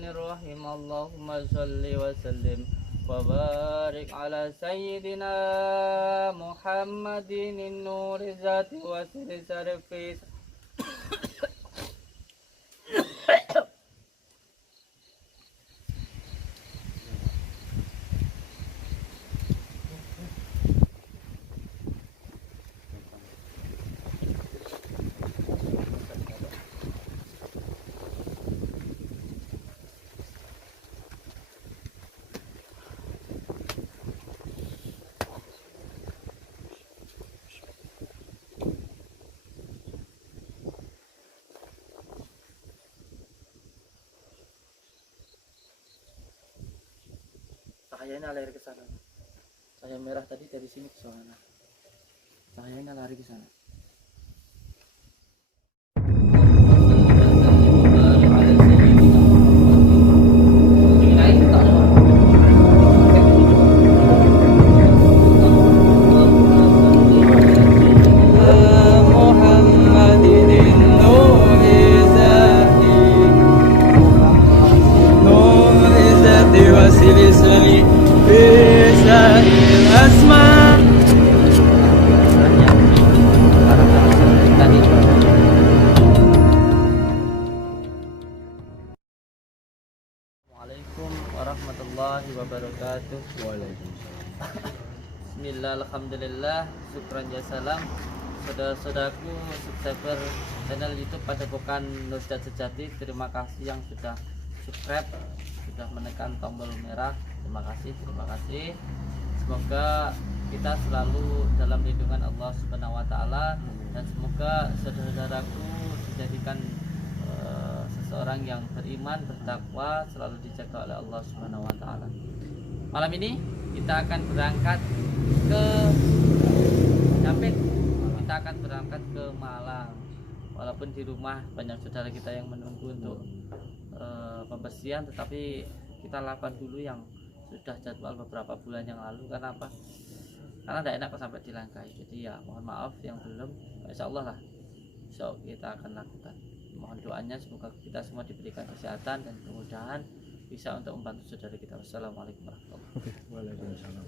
Bismillahirrahmanirrahim. Allahumma sholli wa sallim wa barik ala sayyidina Muhammadin nuri zati wa siri sarfi. Cahayanya lari ke sana. Cahaya merah tadi dari sini ke sana. Cahayanya lari ke sana. Assalamualaikum warahmatullahi wabarakatuh. Waalaikumsalam. Bismillah, alhamdulillah, syukran jasalam. Saudara-saudaraku subscriber channel YouTube Padepokan Nur Hidayat Sejati, terima kasih yang sudah subscribe, sudah menekan tombol merah. Terima kasih. Semoga kita selalu dalam lindungan Allah Subhanahu wa taala, dan semoga saudara-saudaraku dijadikan seseorang yang beriman, bertakwa, selalu dijaga oleh Allah Subhanahu wa taala. Malam ini kita akan berangkat ke Dampit. Kita akan berangkat ke Malang. Walaupun di rumah banyak saudara kita yang menunggu untuk pembersihan, tetapi kita lakukan dulu yang sudah jadwal beberapa bulan yang lalu. Karena apa? Karena tidak enak kalau sampai dilangkai. Jadi ya mohon maaf yang belum. Insya Allah lah, so kita akan lakukan. Mohon doanya semoga kita semua diberikan kesehatan dan kemudahan bisa untuk membantu saudara kita. Wassalamualaikum warahmatullahi wabarakatuh. Waalaikumsalam.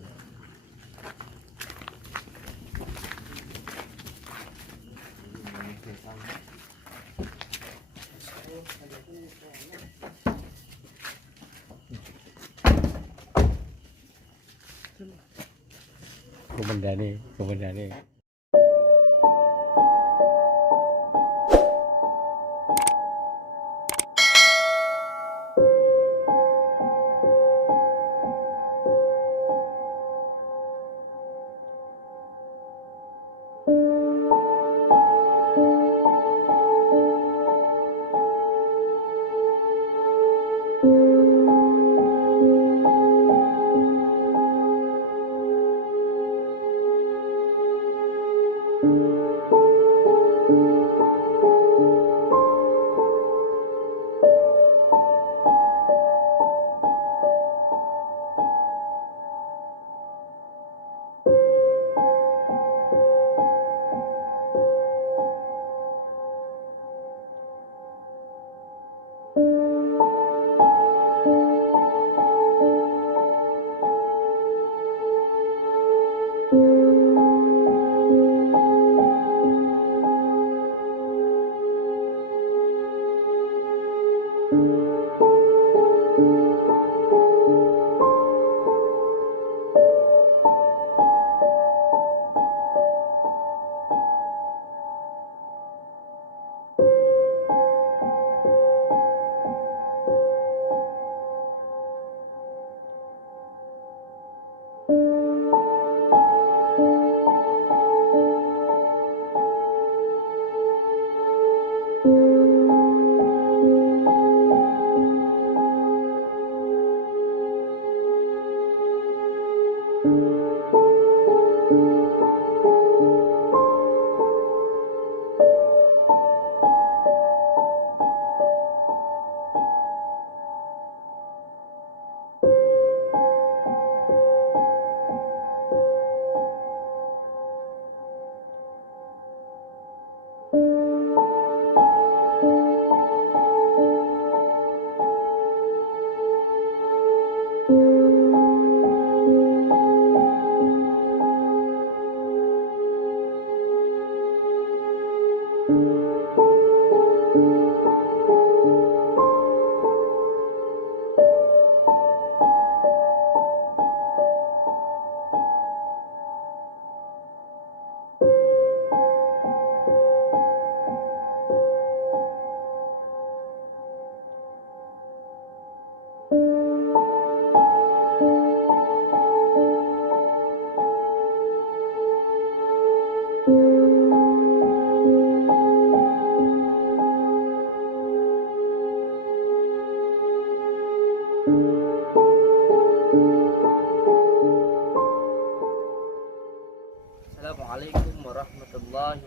Komandani.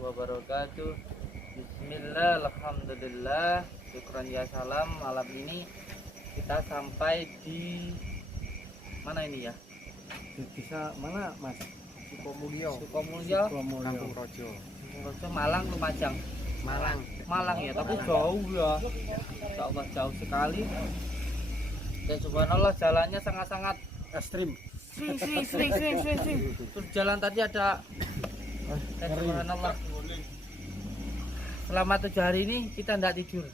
wabarakatuh. Bismillah, alhamdulillah, syukran ya salam. Malam ini kita sampai di mana ini ya? Bisa mana Mas? Sukomulyo. Sukomulyo, Lampung Rojo. Malang, Lumajang. Malang ya, tapi jauh ya. Ya Allah, jauh sekali. Dan subhanallah jalannya sangat-sangat Ekstrim. sering. Terus jalan tadi ada subhanallah. Selama 7 hari ini kita tidak tidur.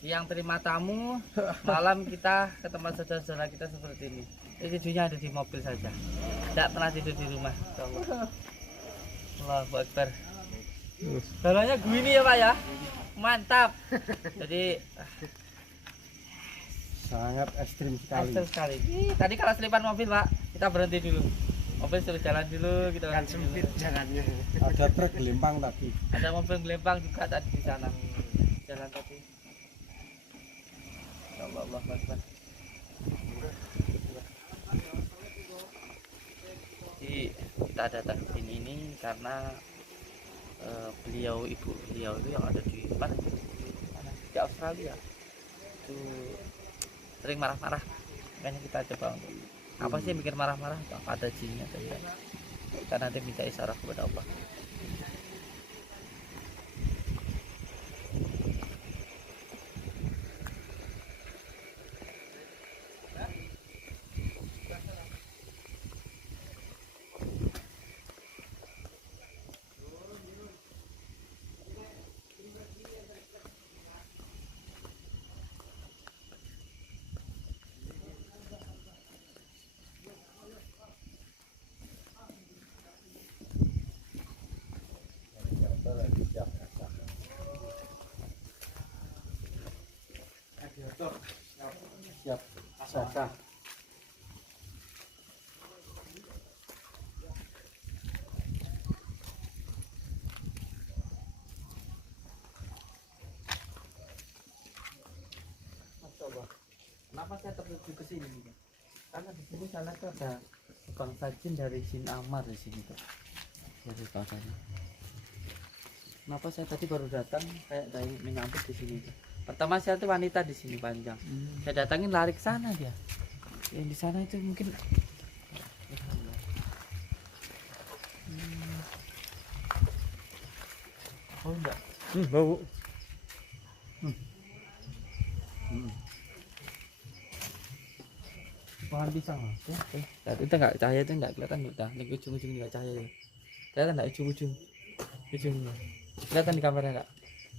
Yang terima tamu, malam kita ke tempat saudara-saudara kita seperti ini. Jadi tidurnya ada di mobil saja. Tidak pernah tidur di rumah. Insyaallah. Allahu Akbar. Jalannya gini ya Pak ya. Mantap. Jadi Sangat ekstrim sekali. ekstrim sekali. Tadi kalau selipan mobil Pak, kita berhenti dulu. Mobil suruh jalan dulu, kita Kan berhenti sempit dulu. jalannya. Ada truk gelempang tadi. Ada mobil gelempang juga tadi di sana. Jalan tadi. Ya Allah, Allahu Akbar. Jadi kita datang ke sini ini karena ibu beliau itu yang ada di mana? Di Australia. Itu sering marah-marah. Makanya kita coba untuk apa sih yang bikin marah-marah? Apa ada jinnya atau enggak? Kita nanti minta isyarat kepada Allah. Siap. Saka. Kenapa saya tertuju ke sini? Karena di sini sana tuh ada bangsa jin dari jin Amar di sini tuh. Dari bangsanya. Kenapa saya tadi baru datang kayak dari menyambut di sini tuh. Pertama saya tuh wanita di sini panjang. Saya datangin lari ke sana dia. Yang di sana itu mungkin oh enggak. Bau. Pohon pisang tuh, itu enggak cahaya itu enggak kelihatan udah di ujung-ujung enggak cahaya ya. Kelihatan enggak ujungnya kelihatan di kameranya enggak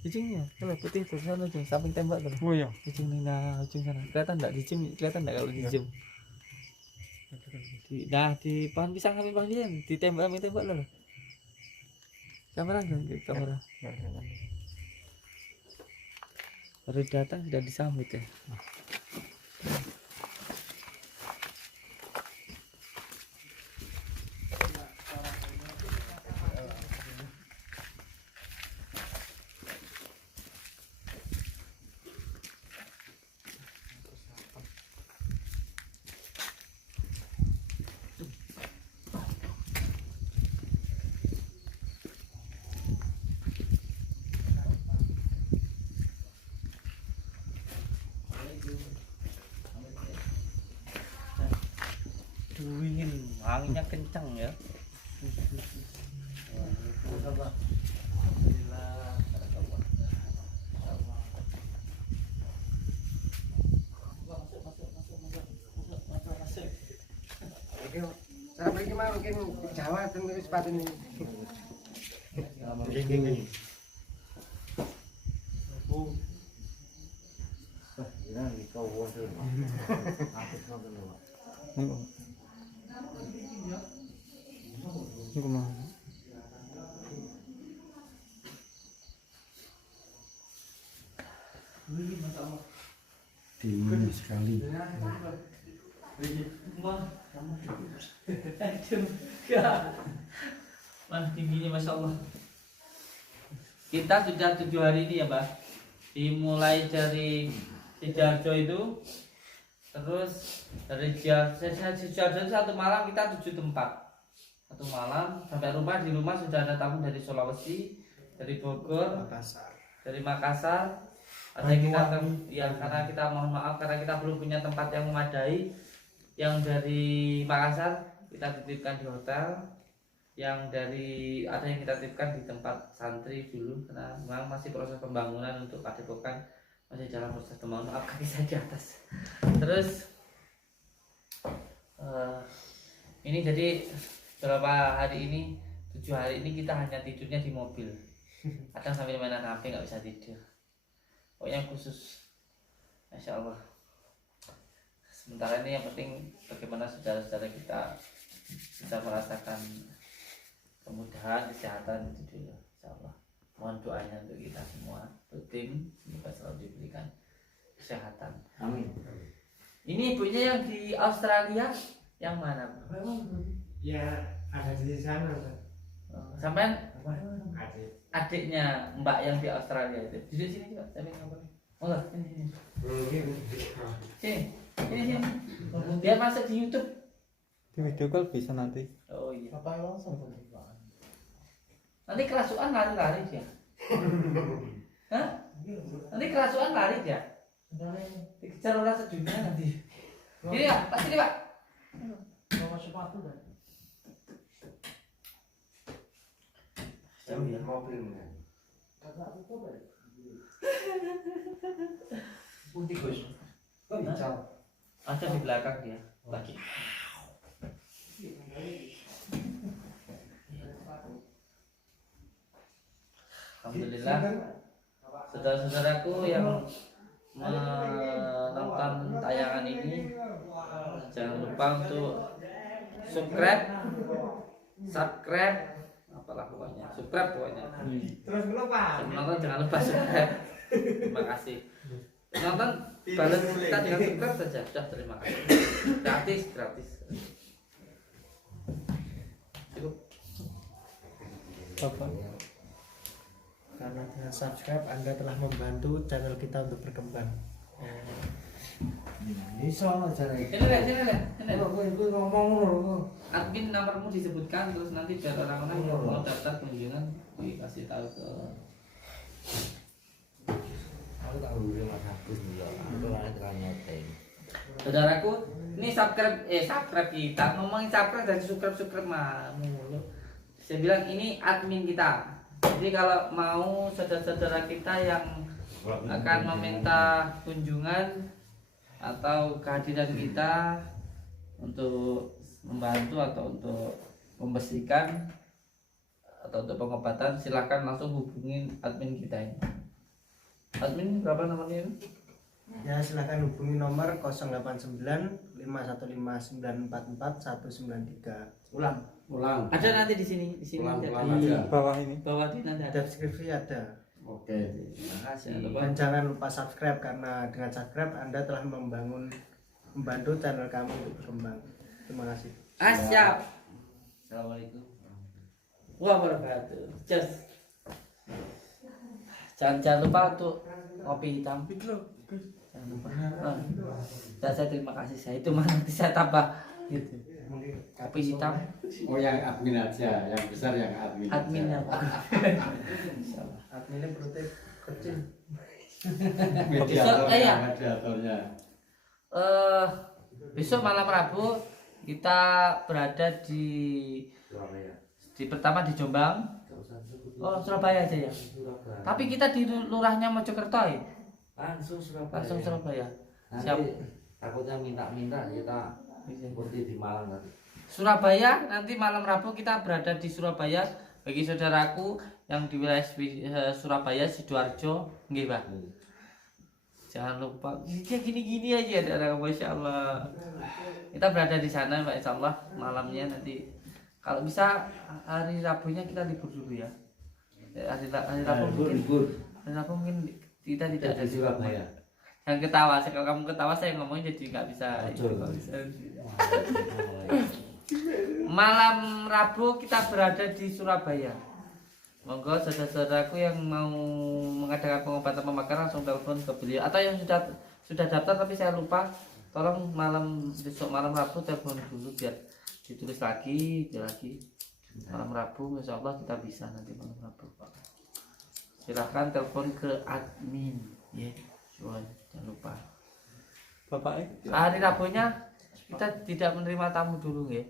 ujungnya kalau putih itu sana ujung samping tembak tuh Oh iya. ujung sana kelihatan enggak di zoom kelihatan enggak kalau di zoom di pohon pisang samping pohon pisang di tembak loh kamera baru datang sudah disambut ya. Dingin, anginnya kencang ya. Sampai gimana mungkin Jawa tentu sepatu ini. Gini. Dingin sekali. Wah, tingginya Masya Allah. Kita sudah 7 hari ini ya Mbak. Dimulai dari Sidoarjo itu, terus dari Sidoarjo itu satu malam kita 7 tempat. Satu malam sampai rumah, di rumah sudah ada tamu dari Sulawesi, dari Bogor, Makassar. dari Makassar. Ada yang kita karena kita mohon maaf karena kita belum punya tempat yang memadai. Yang dari Makassar kita titipkan di hotel. Yang dari ada yang kita titipkan di tempat santri dulu karena memang masih proses pembangunan untuk Padepokan, masih dalam proses pembangunan. Maaf kaki saya di atas. Terus ini jadi beberapa hari ini 7 hari ini kita hanya tidurnya di mobil. Kadang sambil mainan HP nggak bisa tidur. Pokoknya khusus, Masya Allah. Sementara ini yang penting bagaimana saudara-saudara kita bisa merasakan kemudahan, kesehatan itu dulu, Insya Allah. Mohon doanya untuk kita semua, untuk tim, semoga selalu diberikan kesehatan. Amin. Ini ibunya yang di Australia, yang mana? Ya ada di sana. Sampai Adik. adiknya Mbak yang di Australia itu. Duduk sini coba, sampai ngobrol. Oh, sini. Sini. Biar masuk di YouTube. Di video call bisa nanti. Oh iya. Apa langsung pembukaan? Nanti kerasukan lari-lari dia. Hah? Nanti kerasukan lari dia. Dikejar orang sedunia nanti. Ini ya, Pak sini Pak. Bawa sepatu kan? Jauh ya. Mobilnya. Putih Gus. Kok hijau? Ada di belakang dia. Lagi. Alhamdulillah, saudara-saudaraku yang menonton tayangan ini, jangan lupa untuk subscribe, apalah pokoknya, subscribe pokoknya. Terus kenapa? Menonton jangan lupa subscribe. Terima kasih. Nonton balas kita dengan subscribe saja, sudah terima kasih. Gratis. Cukup. Bapak. Karena dengan subscribe Anda telah membantu channel kita untuk berkembang. Ini soal acara ini. Sini. Gue ngomong loh. Admin nomormu disebutkan terus nanti biar orang-orang yang mau daftar kunjungan dikasih tahu ke. Aku tak urus Mas Agus dulu. Aku lagi nyoting. Saudaraku, ini subscribe kita. Ngomongin subscribe dan subscribe mah mulu. Saya bilang ini admin kita. Jadi kalau mau saudara-saudara kita yang akan meminta kunjungan atau kehadiran kita untuk membantu atau untuk membersihkan atau untuk pengobatan, silakan langsung hubungin admin kita ini. Admin berapa nomornya ini? Ya silakan hubungi nomor 089 515 944 193. Ulang. Ada nanti di sini Ulang ada. Di aja. bawah ini. Bawah ini nanti ada. Deskripsi ada. Oke. Terima kasih. Dan jangan lupa subscribe karena dengan subscribe Anda telah membantu channel kami untuk berkembang. Terima kasih. Siap. Assalamualaikum wabarakatuh. Just. Jangan lupa untuk kopi hitam. Jangan lupa. Dan saya terima kasih saya itu nanti saya tambah gitu. Kopi hitam. Oh yang admin aja, yang besar yang admin. Adminnya aja. Pak. Insyaallah. Adminnya perutnya kecil. Mediatornya, Iya. mediatornya. Besok malam Rabu kita berada di pertama di Jombang. Oh, Surabaya aja ya. Tapi kita di lurahnya Mojokerto ya. Langsung Surabaya. Langsung Surabaya. Nanti Siap. takutnya minta-minta kita seperti di Malang tadi. Surabaya nanti malam Rabu kita berada di Surabaya. Bagi saudaraku yang di wilayah Surabaya, Sidoarjo, nggih, Pak. Jangan lupa. Kayak gini-gini aja ada, Masya Allah. Kita berada di sana, Pak, Insya Allah malamnya nanti. Kalau bisa hari Rabunya kita libur dulu ya. Hari Rabu mungkin. Libur. Hari Rabu mungkin kita tidak ada Di Surabaya. Yang ketawa, kalau kamu ketawa saya ngomongnya jadi nggak bisa. Betul. Malam Rabu kita berada di Surabaya. Monggo saudara-saudaraku yang mau mengadakan pengobatan pemakaran langsung telepon ke beliau atau yang sudah daftar tapi saya lupa, tolong besok malam Rabu telepon dulu biar ditulis lagi malam Rabu, insya Allah kita bisa nanti malam Rabu. silahkan telepon ke admin ya. Jangan lupa. Bapaknya Hari Rabunya kita tidak menerima tamu dulu ya.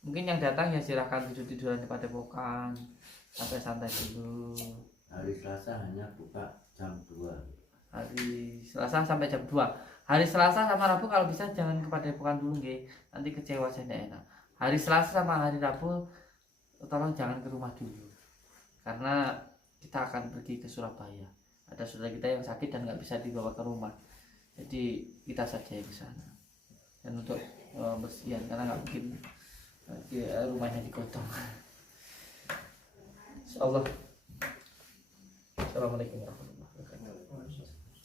Mungkin yang datang ya silahkan tidur-tiduran di padepokan sampai santai dulu. Hari Selasa hanya buka jam 2. Hari Selasa sampai jam 2. Hari Selasa sama Rabu kalau bisa jangan ke padepokan dulu nggih. Nanti kecewa saya tidak enak. Hari Selasa sama hari Rabu tolong jangan ke rumah dulu. Karena kita akan pergi ke Surabaya. Ada saudara kita yang sakit dan nggak bisa dibawa ke rumah. Jadi kita saja yang ke sana. Dan untuk bersihan karena nggak mungkin rumahnya digotong. Insyaallah. Assalamualaikum warahmatullahi wabarakatuh.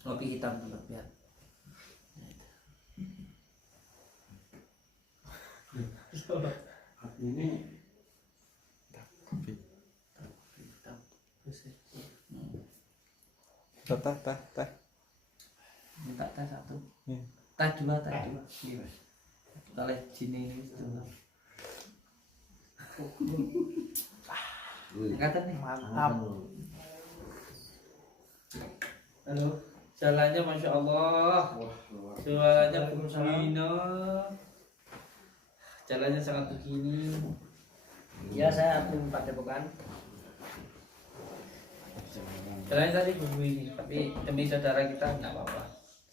Ngopi hitam dulu biar. Ini Hitam. teh. Minta teh satu. Iya. Teh dua. Oleh Jini itu. Kata nih mantap. Halo. Jalannya masya Allah. Jalannya begini. Jalannya sangat begini. Ya saya admin padepokan. Jalannya tadi begini, tapi demi saudara kita nggak apa-apa.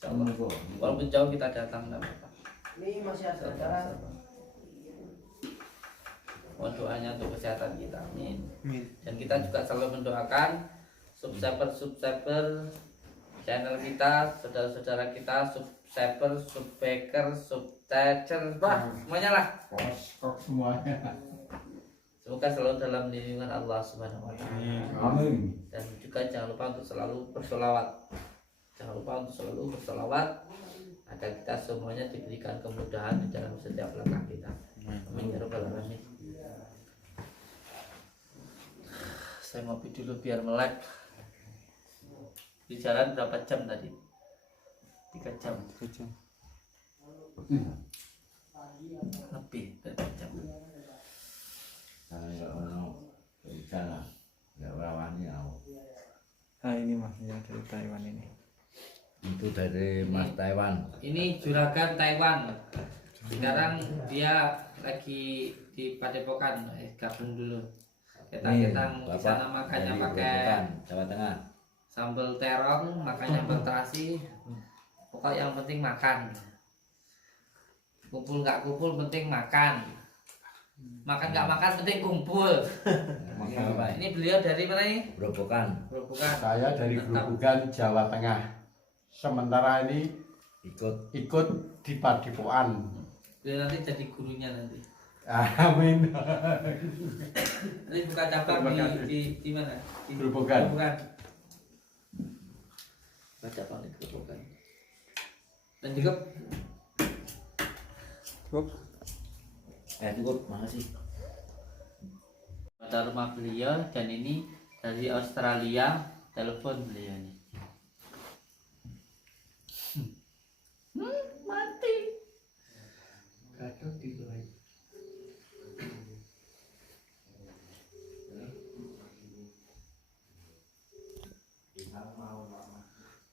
Insyaallah. Walaupun jauh kita datang nggak apa-apa. Ini masih ada acara. Mohon doanya untuk kesehatan kita, amin. Dan kita juga selalu mendoakan subscriber channel kita, saudara-saudara kita, subscriber, subbacker, subtitler, semuanya lah. kok semuanya. Semoga selalu dalam lindungan Allah Subhanahu wa taala. Amin. Dan juga jangan lupa untuk selalu bersolawat. Jangan lupa untuk selalu bersolawat agar kita semuanya diberikan kemudahan di dalam setiap langkah kita. Amin ya rabbal alamin. Saya ngopi dulu biar melek. Di jalan berapa jam tadi? 3 jam. Lebih dari 3 jam. Saya ono rencana nggak rawani aku. Nah ini mas yang dari Taiwan ini. Itu dari Mas Taiwan. Ini juragan Taiwan. Sekarang dia lagi di padepokan. Gabung dulu. Ketang-ketang di sana makannya dari pakai Grobogan, Jawa Tengah. sambal terong, makannya berterasi. Pokok yang penting makan. Kumpul nggak kumpul penting makan. Makan nggak makan penting kumpul. Makan apa? Ini beliau dari mana ini? Grobogan. Bukan. Saya dari Mantap. Grobogan, Jawa Tengah. Sementara ini ikut di padepokan. Beliau nanti jadi gurunya nanti. Amin. Nanti buka cabang di mana? Di Grobogan. Bukan. Buka cabang di Grobogan. Dan juga Cukup, makasih. pada rumah beliau dan ini dari Australia telepon beliau nih. Mati. Kado di luar.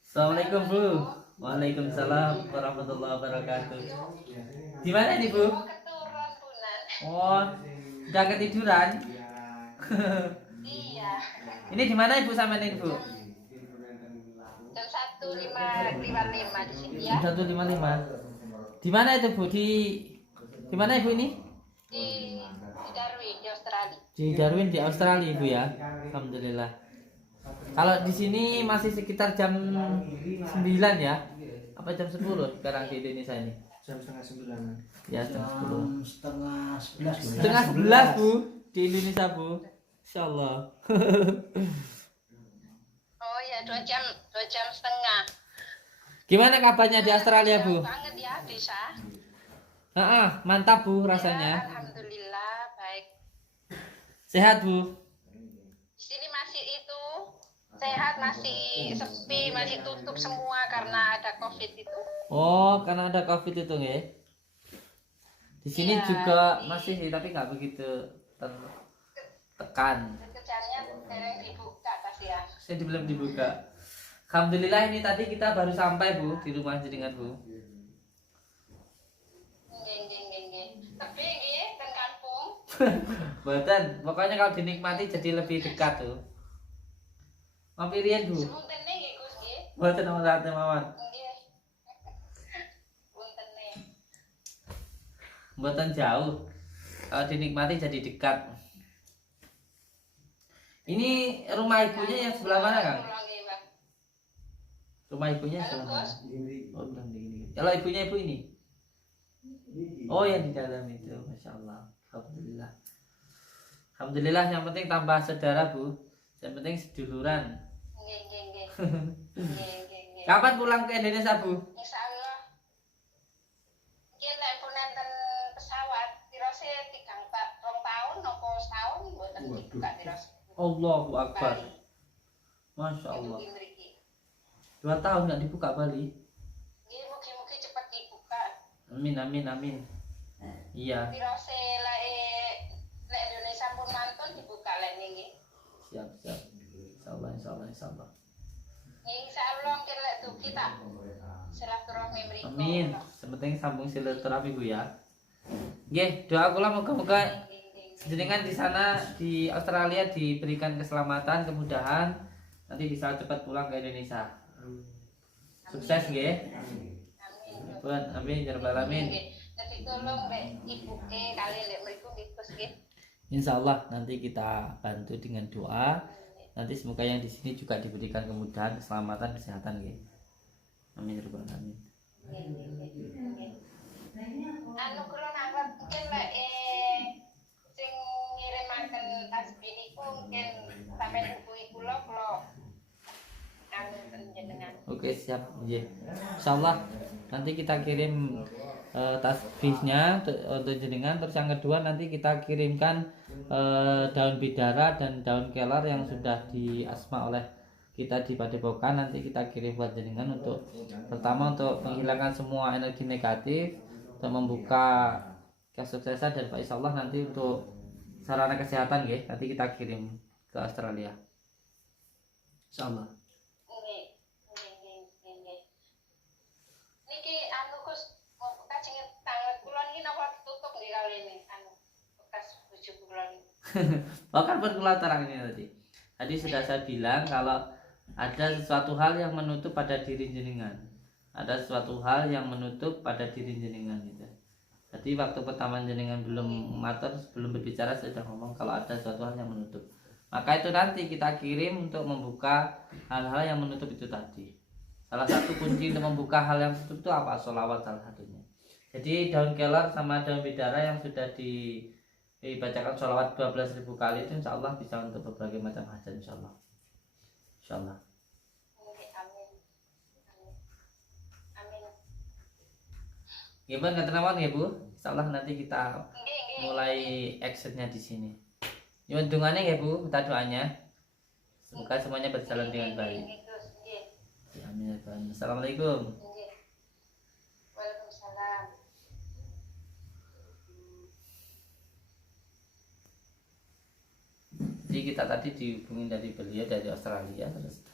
Assalamualaikum Bu. Waalaikumsalam warahmatullahi wabarakatuh. Di mana nih Bu? Oh, udah ketiduran. Iya, Ini di mana Ibu sama nih Bu? jam 1555 di sini ya. 155. Di mana itu Bu? Di mana Ibu ini? Di Darwin di Australia. Di Darwin di Australia Ibu ya. Alhamdulillah. Kalau di sini masih sekitar jam 9 ya? Apa jam 10 sekarang di Indonesia ini? Jam setengah 9. Ya jam 10. Setengah 11. Setengah 11 Bu di Indonesia Bu. Insyaallah. Oh ya, 2 jam setengah. Gimana kabarnya di Australia Bu? Banget ya, Desa. Mantap Bu Ya, rasanya. alhamdulillah baik. Sehat Bu. Di sini masih itu sehat, masih sepi, masih tutup semua karena ada Covid itu. Oh, karena ada Covid itu nggih. Di sini Iya, juga di- masih sih, tapi nggak begitu tertekan. Kerjanya dibuka kasih iya. Saya belum dibuka. Alhamdulillah ini tadi kita baru sampai Bu di rumah jenengan Bu. Nggih. Tapi nggih ten kampung. Buatan, pokoknya kalau dinikmati jadi lebih dekat tuh. Mampir riyen Bu. Semuntene nggih Gus nggih. Buatan nomor satu mawon. Nggih. Puntene. Buatan jauh. Kalau dinikmati jadi dekat. Ini rumah ibunya yang sebelah mana Kang? Pulang nggih, Bang. Rumah ibunya Halo, sebelah mana? Gus. Oh, belum di ini. Kalau ibunya ibu ini? Oh, yang di dalam itu, masya Allah. Alhamdulillah. Alhamdulillah. Yang penting tambah saudara Bu. Yang penting seduluran. Nggih. Kapan pulang ke Indonesia Bu? Insyaallah. Mungkin nek pun nenten pesawat, dirose 2 tahun nopo setahun mboten dibuka dirose. Allahu Akbar. Bali. Masya Allah. Itu mriki. 2 tahun nggak dibuka Bali. Nggih, mugi-mugi cepet dibuka. Amin. Iya. Dirose lek Indonesia pun mantun dibuka lek nggih. Siap. Insyaallah. Insyaallah mungkin lek dugi tak silaturahmi mriki. Amin. Sepenting sambung silaturahmi Bu ya. Nggih, doa kula moga-moga jenengan di sana di Australia diberikan keselamatan, kemudahan, nanti bisa cepat pulang ke Indonesia. Sukses nggih. Amin. Amin ya rabbal alamin. Nanti tolong lek ibuke kali lek mriku Gus nggih. Insyaallah nanti kita bantu dengan doa. Nanti semoga yang di sini juga diberikan kemudahan, keselamatan, kesehatan nggih. Amin ya rabbal alamin. Anu kula nanggap mungkin lek sing ngirimaken tasbih niku mungkin sampeyan hubungi kula anu jenengan. Oke, siap. Nggih. Insyaallah nanti kita kirim tasbihnya untuk jenengan. Terus yang kedua nanti kita kirimkan daun bidara dan daun kelar yang sudah diasma oleh kita di Padepokan. Nanti kita kirim buat jenengan untuk pertama untuk menghilangkan semua energi negatif, untuk membuka kesuksesan, dan Pak insyaallah nanti untuk sarana kesehatan nggih, nanti kita kirim ke Australia. Insyaallah. Nggih. Niki anu Gus, kajeng tanggal kula niki napa tutup nggih kali ini anu bekas bojo kula niki. Bahkan berkulat terang ini tadi. Tadi sudah saya bilang kalau ada sesuatu hal yang menutup pada diri jenengan. Ada sesuatu hal yang menutup pada diri jenengan gitu. Jadi waktu pertama jenengan belum matur, belum berbicara, saya sudah ngomong kalau ada sesuatu hal yang menutup. Maka itu nanti kita kirim untuk membuka hal-hal yang menutup itu tadi. Salah satu kunci untuk membuka hal yang menutup itu apa? Sholawat salah satunya. Jadi daun kelor sama daun bidara yang sudah dibacakan sholawat 12.000 kali itu insya Allah bisa untuk berbagai macam hajat insya Allah. Insya Allah. Gimana kata namanya ya Bu? Insya Allah nanti kita mulai actionnya di sini. Nyuwun dungane ya Bu, minta doanya. Semoga semuanya berjalan dengan baik. Amin. Assalamualaikum. Waalaikumsalam. Jadi kita tadi dihubungin dari beliau dari Australia, terus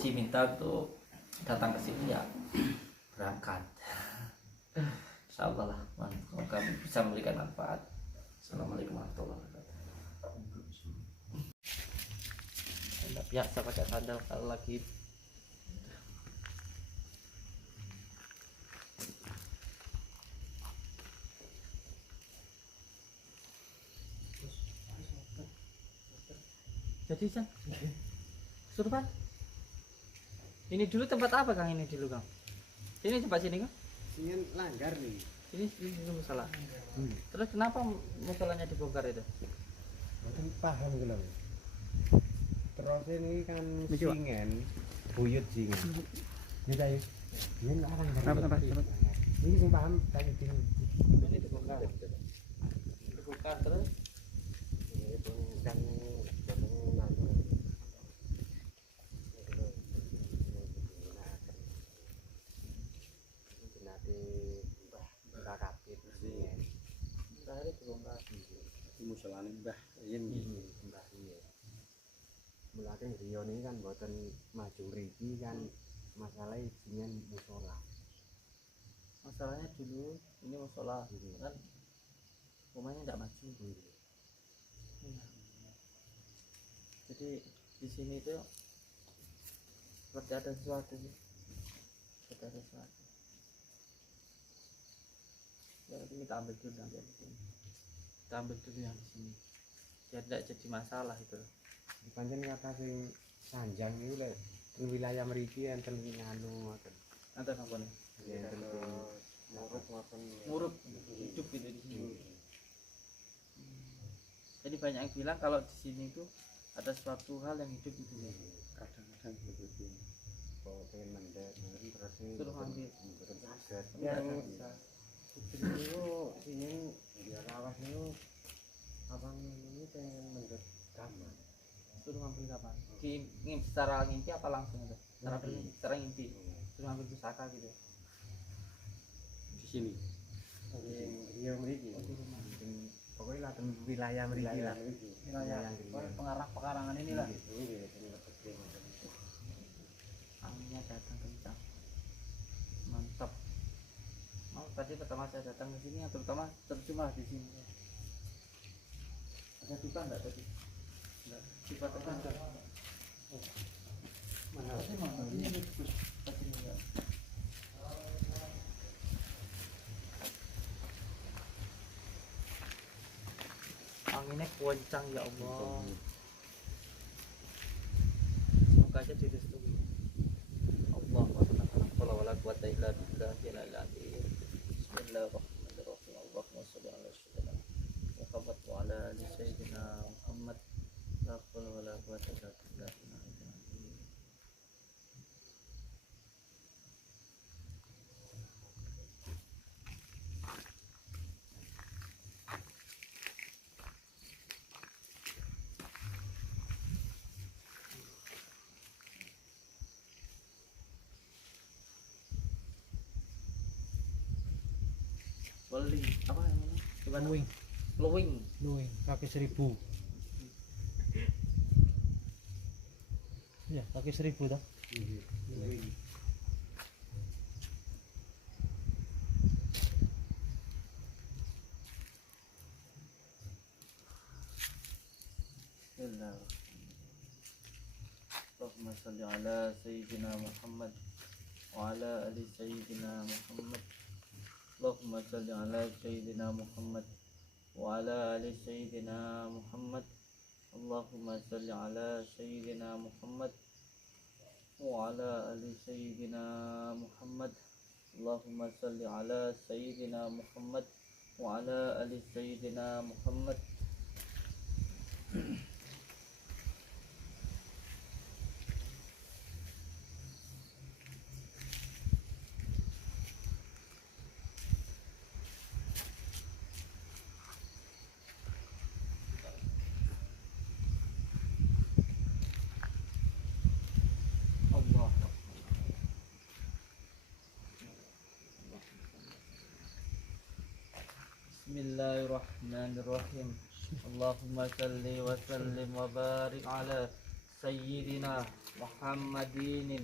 diminta untuk datang ke sini ya berangkat. Insyaallah lah, semoga bisa memberikan manfaat. Assalamualaikum warahmatullahi wabarakatuh. Tidak biasa pakai sandal kalau lagi jadi San Surban ini dulu tempat apa Kang, ini dulu Kang, ini tempat sini Kang, Ingin langgar nih. ini musola. Terus kenapa musolanya dibongkar itu? Mboten paham kula. Terus ini kan Iki, Pak. singen, buyut singen. Ya ta ya. Yen arang Apa? Ini sing paham tanya ding. Ini dibongkar terus Kan akhirnya dibongkar. musolane Mbah Yen Hmm. Mbah Yen. Mulane Rio ini kan mboten maju mriki kan masalah izinnya musola. Masalahnya dulu ini musola kan rumahnya tidak maju. Iya. Jadi di sini tuh seperti ada sesuatu sih. Seperti ada sesuatu. Ya ini kita ambil dulu nanti di sini. Kita ambil dulu yang di sini. Biar tidak jadi masalah itu. Pancen kata sing sanjang niku lek teng wilayah mriki enten nganu ngoten. Ada apa nih? Enten Murup hidup gitu di sini. Jadi banyak yang bilang kalau di sini tuh ada suatu hal yang hidup gitu ya. kadang-kadang begitu. Kalau pengen mendek terus Suruh ambil. mboten saged. Yang Putri itu sini biar awas itu abang ini pengen mendek kamar. suruh ngambil kapan? Secara ngimpi apa langsung itu? Secara ngimpi. Suruh ngambil pusaka gitu. Di sini. Iya mriki. Pokoknya lah teng wilayah mriki lah. Wilayah pengarah pekarangan ini lah. Anginnya datang kencang. Mantap. Oh, tadi pertama saya datang ke sini yang terutama tercuma di sini. Ada duka enggak tadi? Enggak. Duka ada. Mana? Tadi mana? Ini bagus. Tadi enggak. Anginnya kencang ya Allah. Semoga aja direstui. Allah wala quwata illa billah. Bismillahirrahmanirrahim. Allahumma shalli ala sayyidina Muhammad wa ala ali sayyidina Muhammad. La haula wala quwata illa billah. Beli apa namanya? Luwing. Luwing. Luwing kaki 1000. Ya, kaki 1000 toh. Bismillah. Allahumma salli ala sayyidina Muhammad wa ala ali sayyidina Muhammad. Allahumma salli ala sayyidina Muhammad wa ala ali sayyidina Muhammad. Allahumma salli ala sayyidina Muhammad wa ala ali sayyidina Muhammad. Allahumma salli ala sayyidina Muhammad wa ala ali sayyidina Muhammad. Allah. Bismillahirrahmanirrahim. Allahumma salli wa sallim wa barik ala sayyidina Muhammadin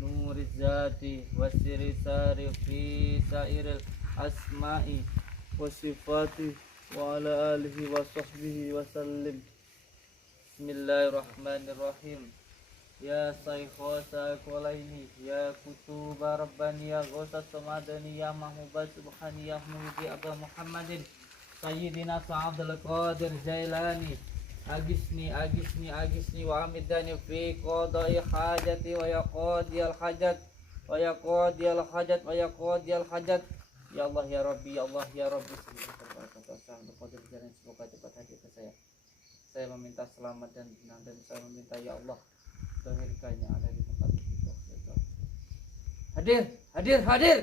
nuriz zati wa sirri sari fi sairil asma'i wa sifati wa ala alihi wa sahbihi wa sallim. Bismillahirrahmanirrahim. Ya Saykho Saykolaini, Ya Kutuba Rabbani, Ya Ghosa Samadani, Ya Mahmubah Subhani, Ya Muhdi Abba Muhammadin, Sayyidina Sa'abdul Qadir Jailani, Agisni, Agisni, Agisni, Wa amidani fi qadai hajati, Wa yaqadi al-hajat, Wa yaqadi al-hajat, Wa yaqadi al-hajat. Ya Allah, Ya Rabbi, Ya Allah, Ya Rabbi. Semoga cepat hadir ke saya. Saya meminta selamat dan senang, dan saya meminta ya Allah zahirkannya ada di tempat itu. Hadir, hadir, hadir.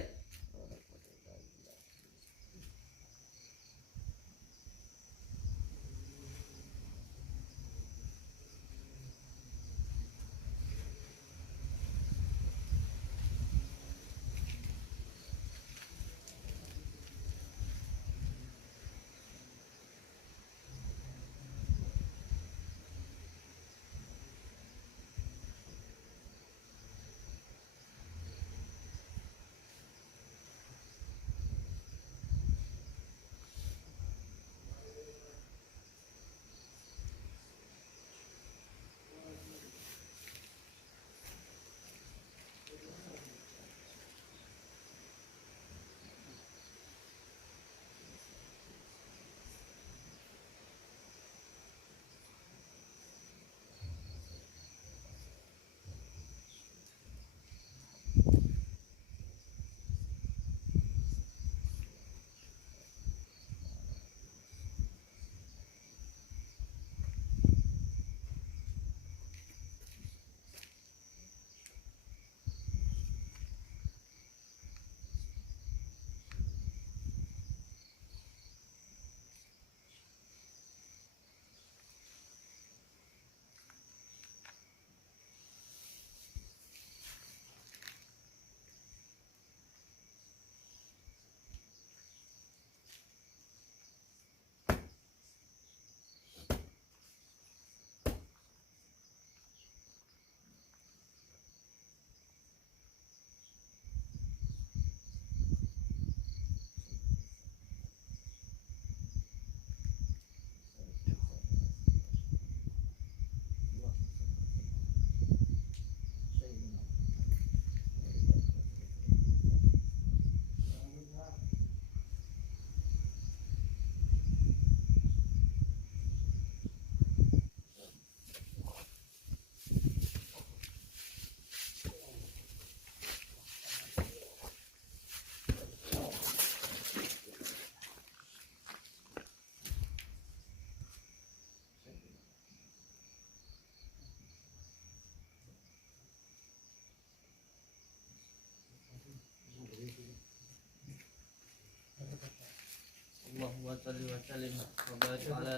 salli wa sallim wa barik ala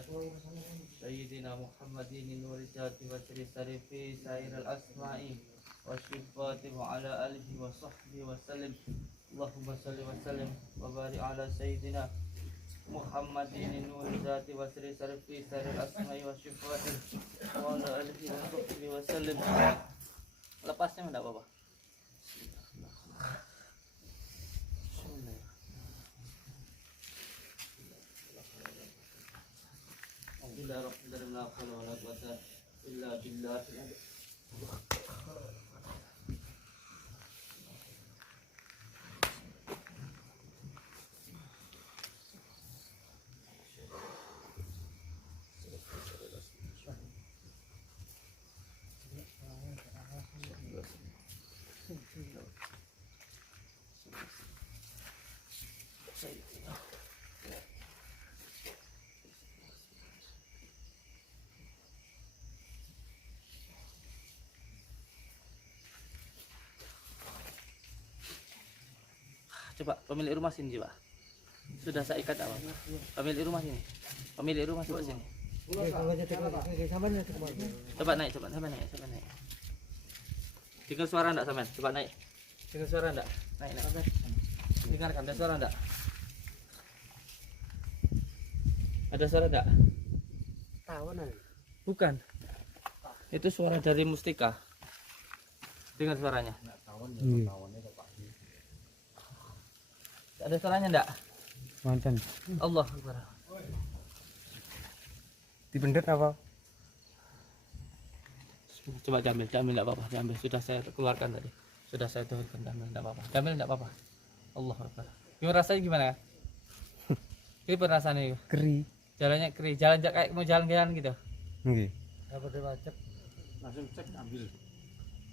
sayyidina Muhammadin nuril jati wa sri sarifi sairil asma'i wa syifati wa ala alihi wa sahbihi wa sallim. Allahumma salli wa sallim wa barik ala sayyidina Muhammadin nuril jati wa sri sarifi sairil asma'i wa syifati wa ala alihi wa sahbihi wa sallim. Lepasnya enggak apa-apa. Bismillahirrahmanirrahim. La haula wala quwwata illa billah. Coba pemilik rumah sini coba. Sudah saya ikat apa? Pemilik rumah sini. Pemilik rumah coba sini. Coba naik, coba naik. Dengar suara enggak sampean? Coba naik. Dengar suara enggak? Naik. Dengarkan ada suara enggak? Ada suara enggak? Tahunan. Bukan. Itu suara dari Mustika. Dengar suaranya. Ada suaranya enggak? Mantan. Allah Akbar. Dibendet apa? Coba Jamil enggak apa-apa. Jamil sudah saya keluarkan tadi. Sudah saya turunkan Jamil enggak apa-apa. Jamil enggak apa-apa. Allah Akbar. Gimana rasanya gimana? Ini perasaannya Keri. jalannya keri, jalan kayak mau jalan-jalan gitu. Nggih. Dapat diwajib. Langsung cek ambil.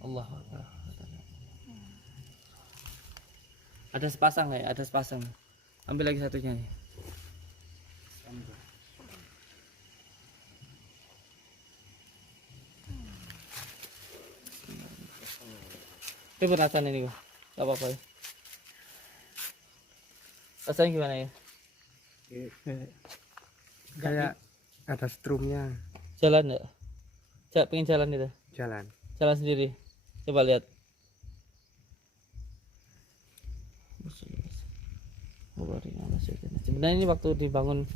Allah Akbar. Ada sepasang ya, ada sepasang. Ambil lagi satunya nih. Itu perasaan ini kok. Gak apa-apa ya. Rasanya gimana ya? Kayak ada strumnya. Jalan enggak? Pengen jalan itu? Jalan. Jalan sendiri. Coba lihat. Sebenarnya ini waktu dibangun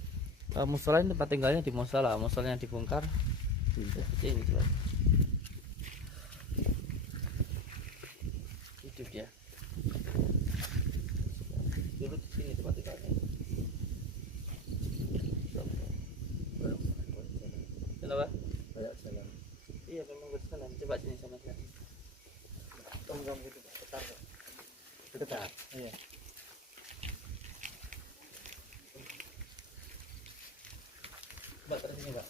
musola ini tempat tinggalnya di musola, musolanya dibongkar. Seperti ini coba. Hidup dia. Dulu di sini tempat tinggalnya. Kenapa? Kayak jalan. Iya memang berjalan. Coba sini sama saya. Tonggang gitu, besar. Dekat. Iya. Mbak terus ini Mbak.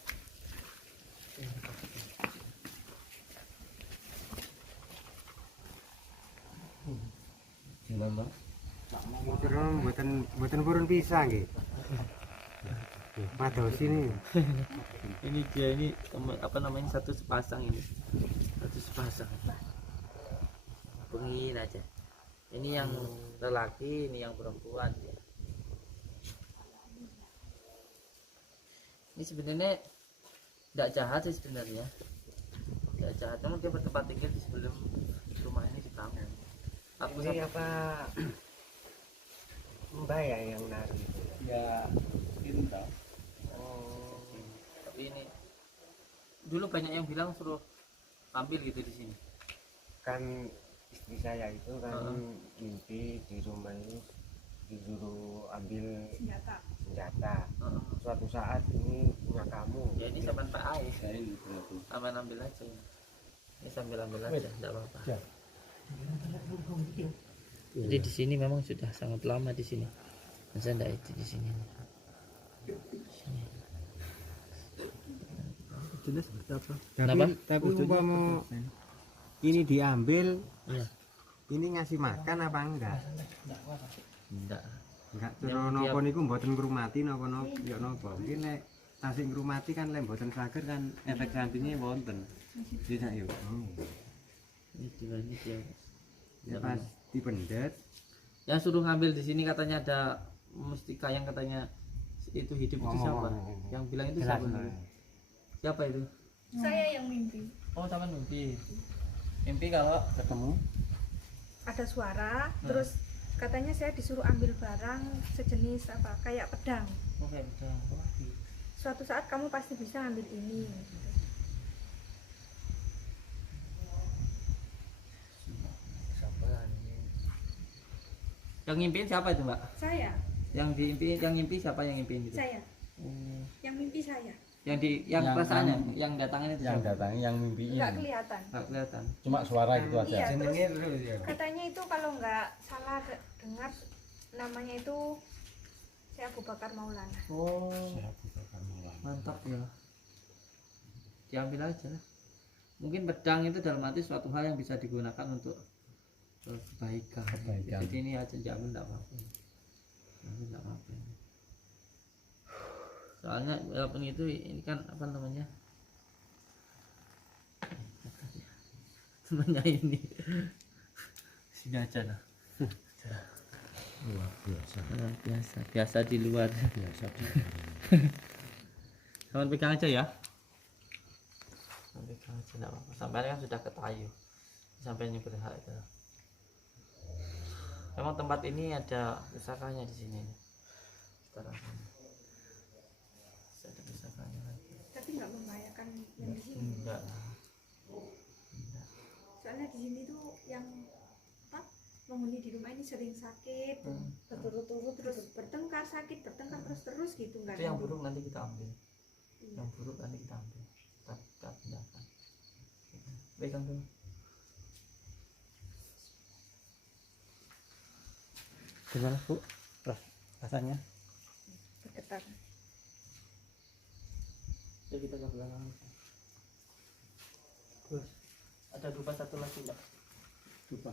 Jalan, Mbak. Kira mboten purun pisah nggih. Mados sini. Ini dia ini apa namanya satu sepasang ini. Satu sepasang. Pengin aja. Ini yang lelaki, ini yang perempuan ya. Ini sebenarnya tidak jahat sih sebenarnya. Tidak jahat, namun dia bertempat tinggal di sebelum rumah ini dibangun. Aku Ini apa Mbak ya yang nari itu ya? Ya Indra. Oh, Tapi ini dulu banyak yang bilang suruh ambil gitu di sini. kan istri saya itu kan mimpi di rumah ini disuruh ambil senjata. Suatu saat ini punya kamu. Ya ini sampai Pak Ais. Ya ini berarti. Aman ambil aja. Ini sambil ambil aja, tidak apa-apa. Jadi di sini memang sudah sangat lama di sini. Masa enggak itu di sini. Sini. Jelas seperti apa? Kenapa? Tapi umpama ini diambil, Iya. ini ngasih makan apa enggak? Enggak. Enggak, cara napa niku mboten ngrumati napa-napa ya napa. Iki nek tasih ngrumati kan lek mboten saged kan efek sampingnya wonten. Tidak yo. Ini dia. Ya pas dipendet, Yang suruh ngambil di sini katanya ada mustika yang katanya itu hidup itu siapa? Yang bilang itu Jelas, siapa? Mas. Siapa itu? Saya yang mimpi. Oh, sama mimpi. Mimpi kalau Ketemu Ada suara, terus katanya saya disuruh ambil barang sejenis apa kayak pedang. oh kayak udah. Suatu saat kamu pasti bisa ambil ini. Yang ngimpin siapa itu, Mbak? Saya, Yang ngimpi siapa yang ngimpin itu? saya, Oh. yang mimpi saya. Yang perasaannya, yang datangan itu yang siapa? datangi yang mimpiin. Nggak kelihatan. Nggak kelihatan. Cuma suara gitu aja. Iya, terus terus ya. katanya itu kalau nggak salah dengar namanya itu saya Abu Bakar Maulana. Oh, mantap ya. Diambil aja lah. Mungkin pedang itu dalam arti suatu hal yang bisa digunakan untuk kebaikan. Kebaikan. Jadi ini aja jamin enggak apa-apa. Jamin enggak apa-apa. Soalnya walaupun itu ini kan apa namanya? Temannya ini. Sini aja lah. Luar biasa. Biasa di luar. Biasa. Kawan pegang aja ya. Kawan pegang aja enggak apa-apa. Sampai kan sudah ketayu. Sampai ini berhak itu. Memang tempat ini ada pusakanya di sini. Sekarang ada pusakanya lagi. Tapi nggak membahayakan yang di sini. Enggak. Soalnya di sini tuh yang apa penghuni di rumah ini sering sakit, berturut-turut terus bertengkar sakit, bertengkar terus gitu nggak Itu yang ada. buruk nanti kita ambil. Iya. Yang buruk nanti kita ambil. Kita pindahkan. Pegang dulu. Gimana, Bu? Rasanya? Bergetar. Ya kita ke belakang. Terus ada dupa satu lagi, Mbak. Dupa.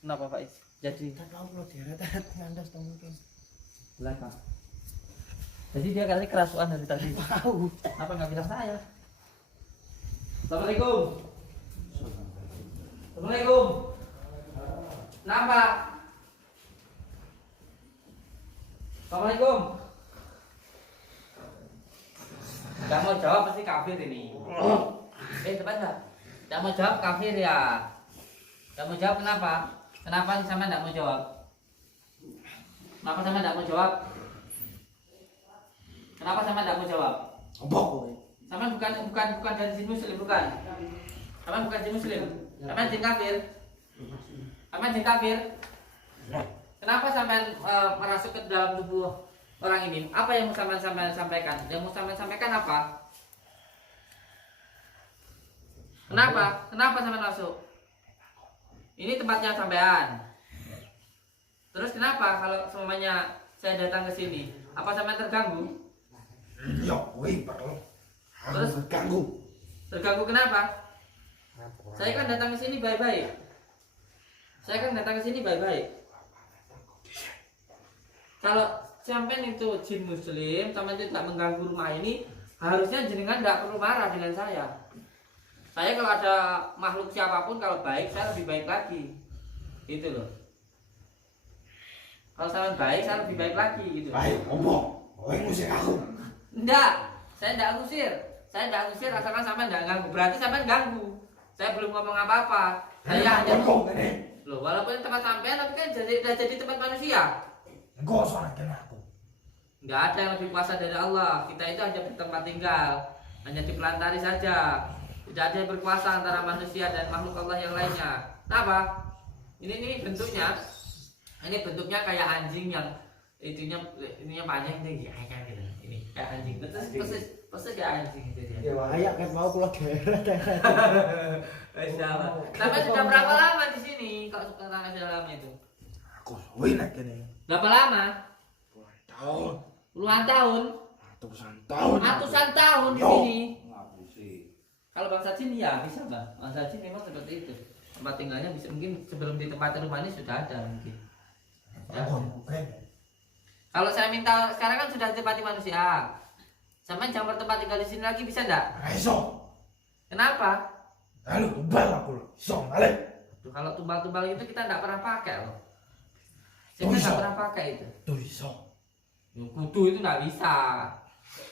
Kenapa, Pak Is? Jadi Kan mau lo deret-deret ngandas to mungkin. belakang. Jadi dia kali kerasukan dari tadi. Tahu. Kenapa nggak bilang saya? Assalamualaikum. Assalamualaikum. Kenapa? Assalamualaikum. Gak mau jawab pasti kafir ini. Sebentar. Gak mau jawab kafir ya. Gak mau jawab kenapa? Kenapa sama gak mau jawab? Kenapa sama gak mau jawab? Kenapa sama gak mau jawab? Sama bukan dari jin muslim bukan? Sama bukan jin muslim. Sama jin kafir. Sama jin kafir. Kenapa sampai merasuk ke dalam tubuh orang ini? Apa yang mau sampai sampaikan? Yang mau sampai sampaikan apa? Kenapa? Kenapa sampai masuk? Ini tempatnya sampean. Terus kenapa kalau semuanya saya datang ke sini? Apa sampean terganggu? Yo, woi, perlu. Terus Ganggu. terganggu kenapa? Saya kan datang ke sini baik-baik. Saya kan datang ke sini baik-baik. Kalau sampean itu jin muslim, sampean tidak mengganggu rumah ini, harusnya jenengan tidak perlu marah dengan saya. Saya kalau ada makhluk siapapun kalau baik, saya lebih baik lagi. Gitu loh. Kalau sampean baik, saya lebih baik lagi gitu. Baik, omong. Woi, ngusir aku. Enggak, saya tidak ngusir. Saya tidak ngusir asalkan sampean tidak ganggu. Berarti sampean ganggu. Saya belum ngomong apa-apa. Saya hanya loh, walaupun tempat sampean tapi kan jadi tempat manusia. Gosok aku. Enggak ada yang lebih kuasa dari Allah. Kita itu hanya bertempat tinggal, hanya dipelantari saja. Tidak ada yang berkuasa antara manusia dan makhluk Allah yang lainnya. Kenapa? Ini bentuknya. Ini bentuknya kayak anjing yang itunya panjang tinggi kayak gitu. Ini kayak anjing. Persis kayak anjing itu dia. Ya ayak kan mau kula deret-deret. Sampai sudah berapa lama di sini? Kalau sampai sudah lama itu? Aku woi nek kene. Berapa lama? Tahun, Puluhan tahun? ratusan tahun. Ratusan tahun di Yo. sini. Kalau bangsa jin ya bisa Bang. Bangsa jin memang seperti itu. Tempat tinggalnya bisa mungkin sebelum ditempati rumah ini sudah ada mungkin. Ya. Kalau saya minta sekarang kan sudah ditempati manusia. Sampai jangan bertempat tinggal di sini lagi bisa enggak? Iso. Kenapa? Lalu tumbal aku. Iso ngale. Tuh, kalau tumbal-tumbal itu kita enggak pernah pakai loh. Oh, Kita iso. enggak pernah pakai itu. Tuh iso. Yang kudu itu nggak bisa.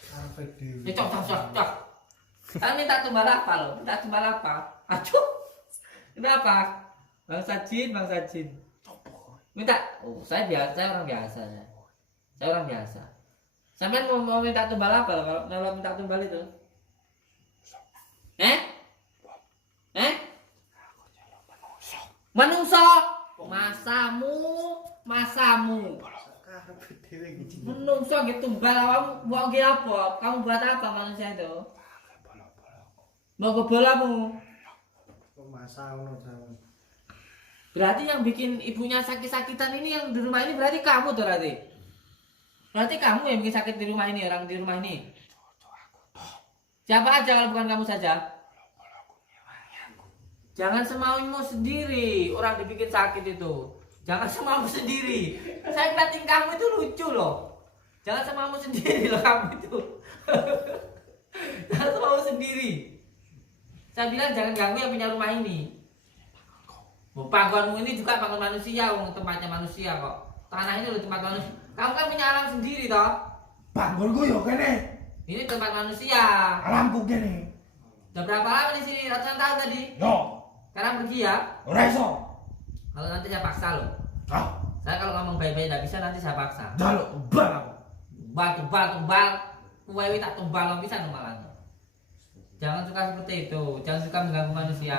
Sampai dewi. Cok. Saya minta tumbal apa lo? Minta tumbal apa? Aduh. Kenapa? Bang Sajin. Minta. Oh, saya orang biasa. Saya orang biasa. Sampean mau minta tumbal apa lo? Kalau minta tumbal itu? Manungso. Masamu. Sampai dewi gitu. Menungso gitu tumbal awakmu buat apa? Kamu buat apa manusia itu? Mau ke bolamu. Masa ono jalan. Berarti yang bikin ibunya sakit-sakitan ini yang di rumah ini berarti kamu tuh berarti. Berarti kamu yang bikin sakit di rumah ini, orang di rumah ini. Siapa aja kalau bukan kamu saja? Jangan semaumu sendiri, orang dibikin sakit itu. Jangan semaumu sendiri. Saya ngeliat tingkahmu itu lucu loh. Jangan semaumu sendiri loh kamu itu. Jangan semaumu sendiri. Saya bilang jangan ganggu yang punya rumah ini. Panggonmu ini juga panggon manusia, tempatnya manusia kok. Tanah ini loh tempat manusia. Kamu kan punya alam sendiri toh. Panggonku yo kene. Ini tempat manusia. Alamku kene. Udah berapa lama di sini? Ratusan tahun tadi. Yo, Sekarang pergi ya. ora iso. Kalau nanti saya paksa loh. Ah, Saya kalau ngomong baik-baik tidak bisa nanti saya paksa. jaluk tumbal aku. Tumbal. Kuwewi tak tumbal lo bisa malah. Jangan suka seperti itu. Jangan suka mengganggu manusia.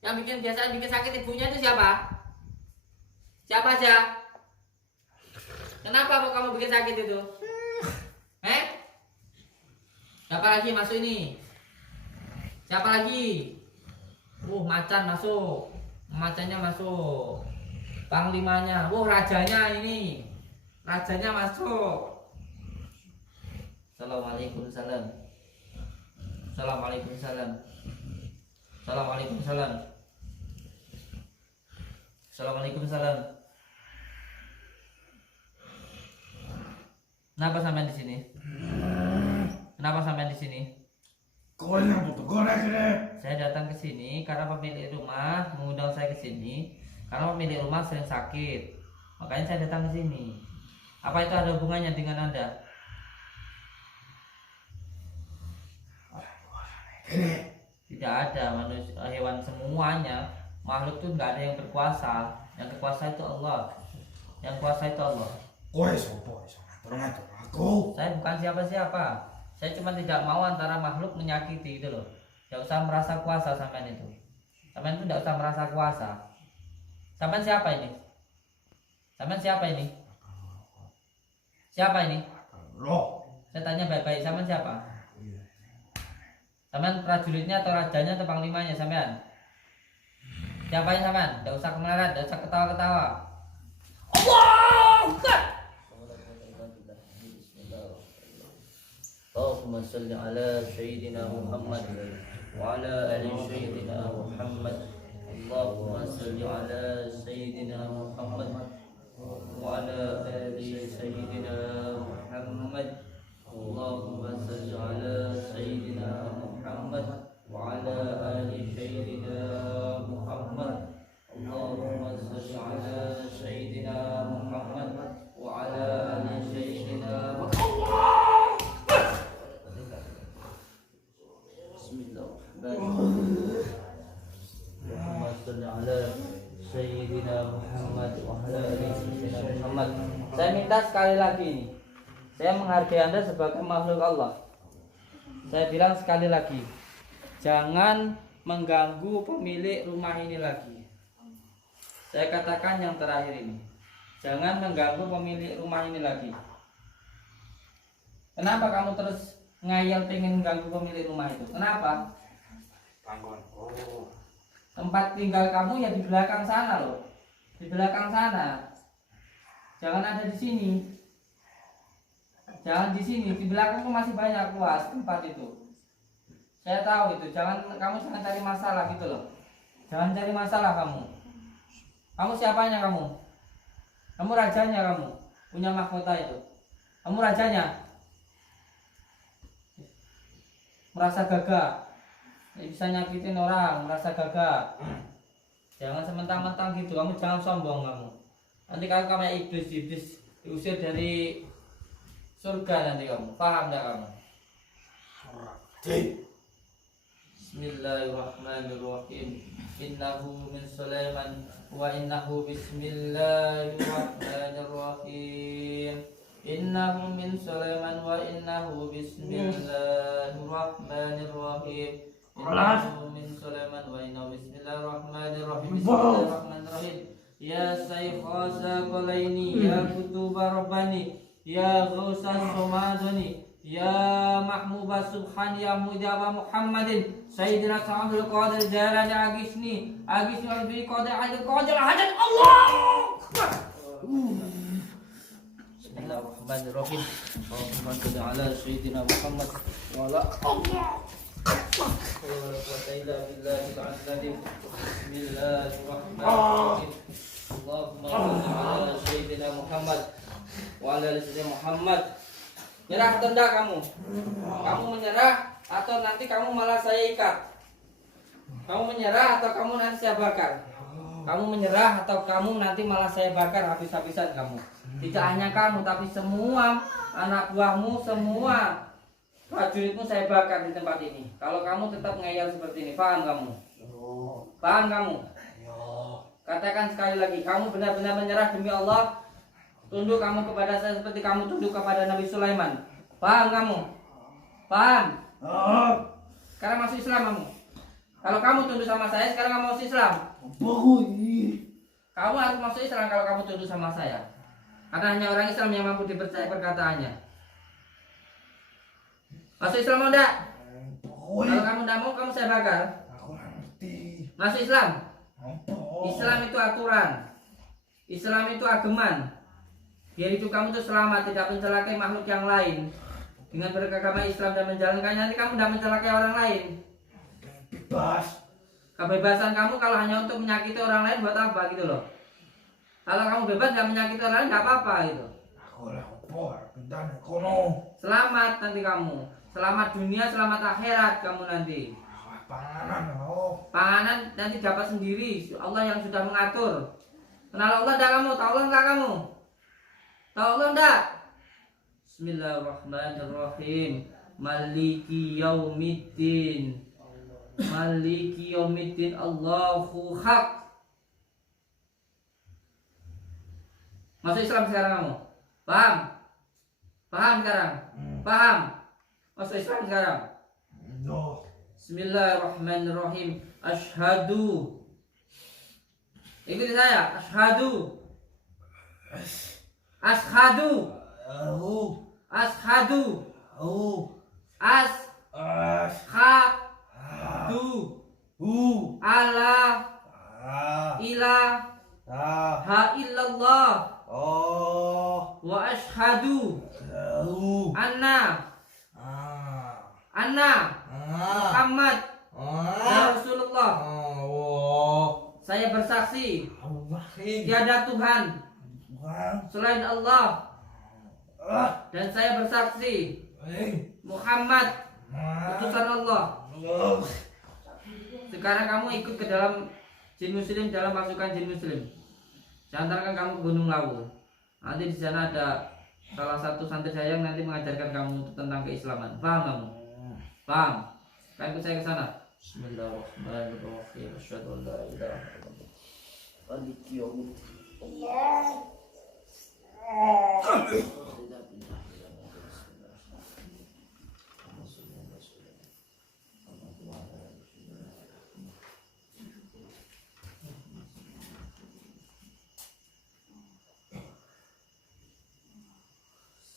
Yang bikin sakit ibunya itu siapa? Siapa aja? Kenapa kok kamu bikin sakit itu? Siapa lagi masuk ini? Siapa lagi? Macan masuk. Macannya masuk. Panglimanya. Rajanya ini. Rajanya masuk. Assalamualaikum salam. Assalamualaikum salam. Assalamualaikum salam. Assalamualaikum salam. Kenapa sampai di sini? Kenapa sampai di sini? Kowe butuh goreng kene. Saya datang ke sini karena pemilik rumah mengundang saya ke sini karena pemilik rumah sering sakit. Makanya saya datang ke sini. Apa itu ada hubungannya dengan Anda? Tidak ada. Manusia, hewan semuanya, makhluk itu nggak ada yang berkuasa. Yang berkuasa itu Allah. Yang kuasa itu Allah. Kowe sapa iso ngatur aku? Saya bukan siapa-siapa. Saya cuma tidak mau antara makhluk menyakiti gitu loh. Tidak usah merasa kuasa sampean itu. Sampean itu tidak usah merasa kuasa. Sampean siapa ini? Sampean siapa ini? Siapa ini? Loh, Saya tanya baik-baik, sampean siapa? Sampean prajuritnya atau rajanya atau panglimanya sampean? Siapa yang sampean? Tidak usah kemelarat, tidak usah ketawa-ketawa. Allah Akbar. Allahumma salli ala sayyidina Muhammad wa ala ali sayyidina Muhammad. Allahumma salli ala sayyidina Muhammad wa ala ali sayyidina Muhammad. Allahumma salli ala sayyidina Muhammad wa ala ali sayyidina Muhammad. Allahumma salli ala sayyidina Muhammad wa ala ali sayyidina Muhammad. Bismillahirrahmanirrahim. Allahumma salli ala sayyidina Muhammad wa ala ali sayyidina Muhammad. Saya minta sekali lagi nih. Saya menghargai Anda sebagai makhluk Allah. Saya bilang sekali lagi, jangan mengganggu pemilik rumah ini lagi. Saya katakan yang terakhir ini, jangan mengganggu pemilik rumah ini lagi. Kenapa kamu terus ngayal pengen mengganggu pemilik rumah itu? Kenapa? panggonku. Tempat tinggal kamu ya di belakang sana loh, di belakang sana. Jangan ada di sini. Jangan di sini, di belakangku masih banyak luas tempat itu. Saya tahu itu. Kamu jangan cari masalah gitu loh. Jangan cari masalah kamu. Kamu siapanya kamu? Kamu rajanya kamu. Punya mahkota itu. Kamu rajanya. Merasa gagah. Bisa nyakitin orang, merasa gagah. Jangan sementang-mentang gitu. Kamu jangan sombong kamu. Nanti kamu kayak iblis diusir dari surga nanti kamu. Paham enggak kamu? Bismillahirrahmanirrahim. Innahu min Sulaiman wa innahu bismillahirrahmanirrahim. Innahu min Sulaiman wa innahu bismillahirrahmanirrahim. Innahu min Sulaiman wa innahu bismillahirrahmanirrahim. Bismillahirrahmanirrahim. Ya Sayyidha Saqalaini, ya Kutuba Rabbani, ya Ghausas Somadani, ya Mahmuba Subhani, ya Mujaba Muhammadin, Sayyidina Sa'adul Qadir Jalani Agisni Al-Bi Qadir Adil Qadir Hadan Allah. Bismillahirrahmanirrahim. Allahumma salli ala Sayyidina Muhammad wa ala Allah. Bismillahirrahmanirrahim. Allahumma salli ala Sayyidina Muhammad wa ala Sayyidina Muhammad. Nyerah atau enggak kamu? Kamu menyerah atau nanti kamu malah saya ikat? Kamu menyerah atau kamu nanti saya bakar? Kamu menyerah atau kamu nanti malah saya bakar habis-habisan kamu? Tidak hanya kamu tapi semua anak buahmu, semua prajuritmu saya bakar di tempat ini. Kalau kamu tetap ngeyel seperti ini, paham kamu? Paham kamu? Katakan sekali lagi, kamu benar-benar menyerah demi Allah. Tunduk kamu kepada saya seperti kamu tunduk kepada Nabi Sulaiman. Paham kamu? Paham? Sekarang masuk Islam kamu. Kalau kamu tunduk sama saya, sekarang kamu masuk Islam. Kamu harus masuk Islam kalau kamu tunduk sama saya. Karena hanya orang Islam yang mampu dipercaya perkataannya. Masuk Islam mau enggak? Kalau kamu enggak mau, kamu saya bakar. Masuk Islam. Islam itu aturan. Islam itu ageman. Biar itu kamu tuh selamat, tidak mencelakai makhluk yang lain. Dengan beragama Islam dan menjalankannya, nanti kamu tidak mencelakai orang lain. Bebas. Kebebasan kamu kalau hanya untuk menyakiti orang lain buat apa gitu loh. Kalau kamu bebas nggak menyakiti orang lain nggak apa-apa gitu. Selamat nanti kamu. Selamat dunia, selamat akhirat kamu nanti. Panganan nanti dapat sendiri. Allah yang sudah mengatur. Kenal Allah enggak kamu? Tahu Allah enggak kamu? Tahu Allah enggak? Bismillahirrahmanirrahim. Maliki yaumiddin. Maliki yaumiddin. Allahu haq. Masuk Islam sekarang kamu? Paham? Paham sekarang? Paham? Masuk Islam sekarang? Bismillahirrahmanirrahim. Asyhadu. Ikuti saya. Asyhadu. Ashhadu. Ashhadu. Ashhadu. Alla ilaha illallah. Wa asyhadu anna Muhammad ya Rasulullah. Saya bersaksi tiada Tuhan selain Allah, dan saya bersaksi Muhammad utusan Allah. Sekarang kamu ikut ke dalam jin muslim, dalam pasukan jin muslim. Saya antarkan kamu ke Gunung Lawu. Nanti di sana ada salah satu santri saya yang nanti mengajarkan kamu tentang keislaman. Paham kamu? Paham? Kan ikut saya ke sana. Bismillahirrahmanirrahim. Asyhadu an la ilaha illallah. Maliki yaumiddin.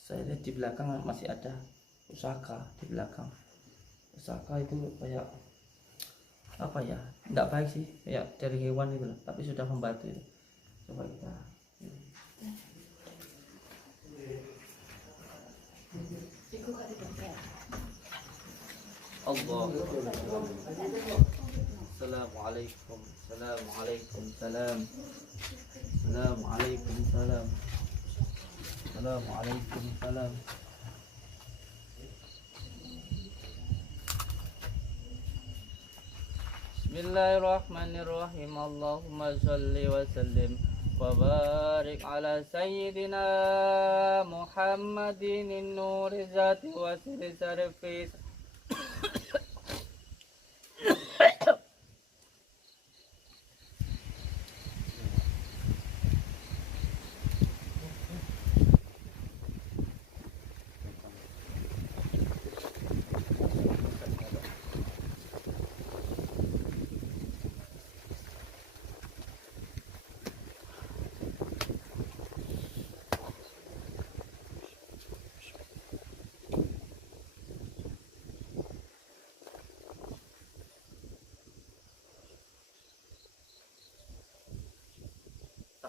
Saya lihat di belakang masih ada pusaka di belakang. Pusaka itu kayak apa ya? Enggak baik sih, kayak dari hewan itu loh, tapi sudah membantu itu. Coba kita. Allah. Assalamualaikum. Assalamualaikum. Salam. Assalamualaikum. Salam. Assalamualaikum. Salam. Bismillahirrahmanirrahim. Allahumma sholli wa sallim وبارك على سيدنا محمد النور ذات وسر سرفيس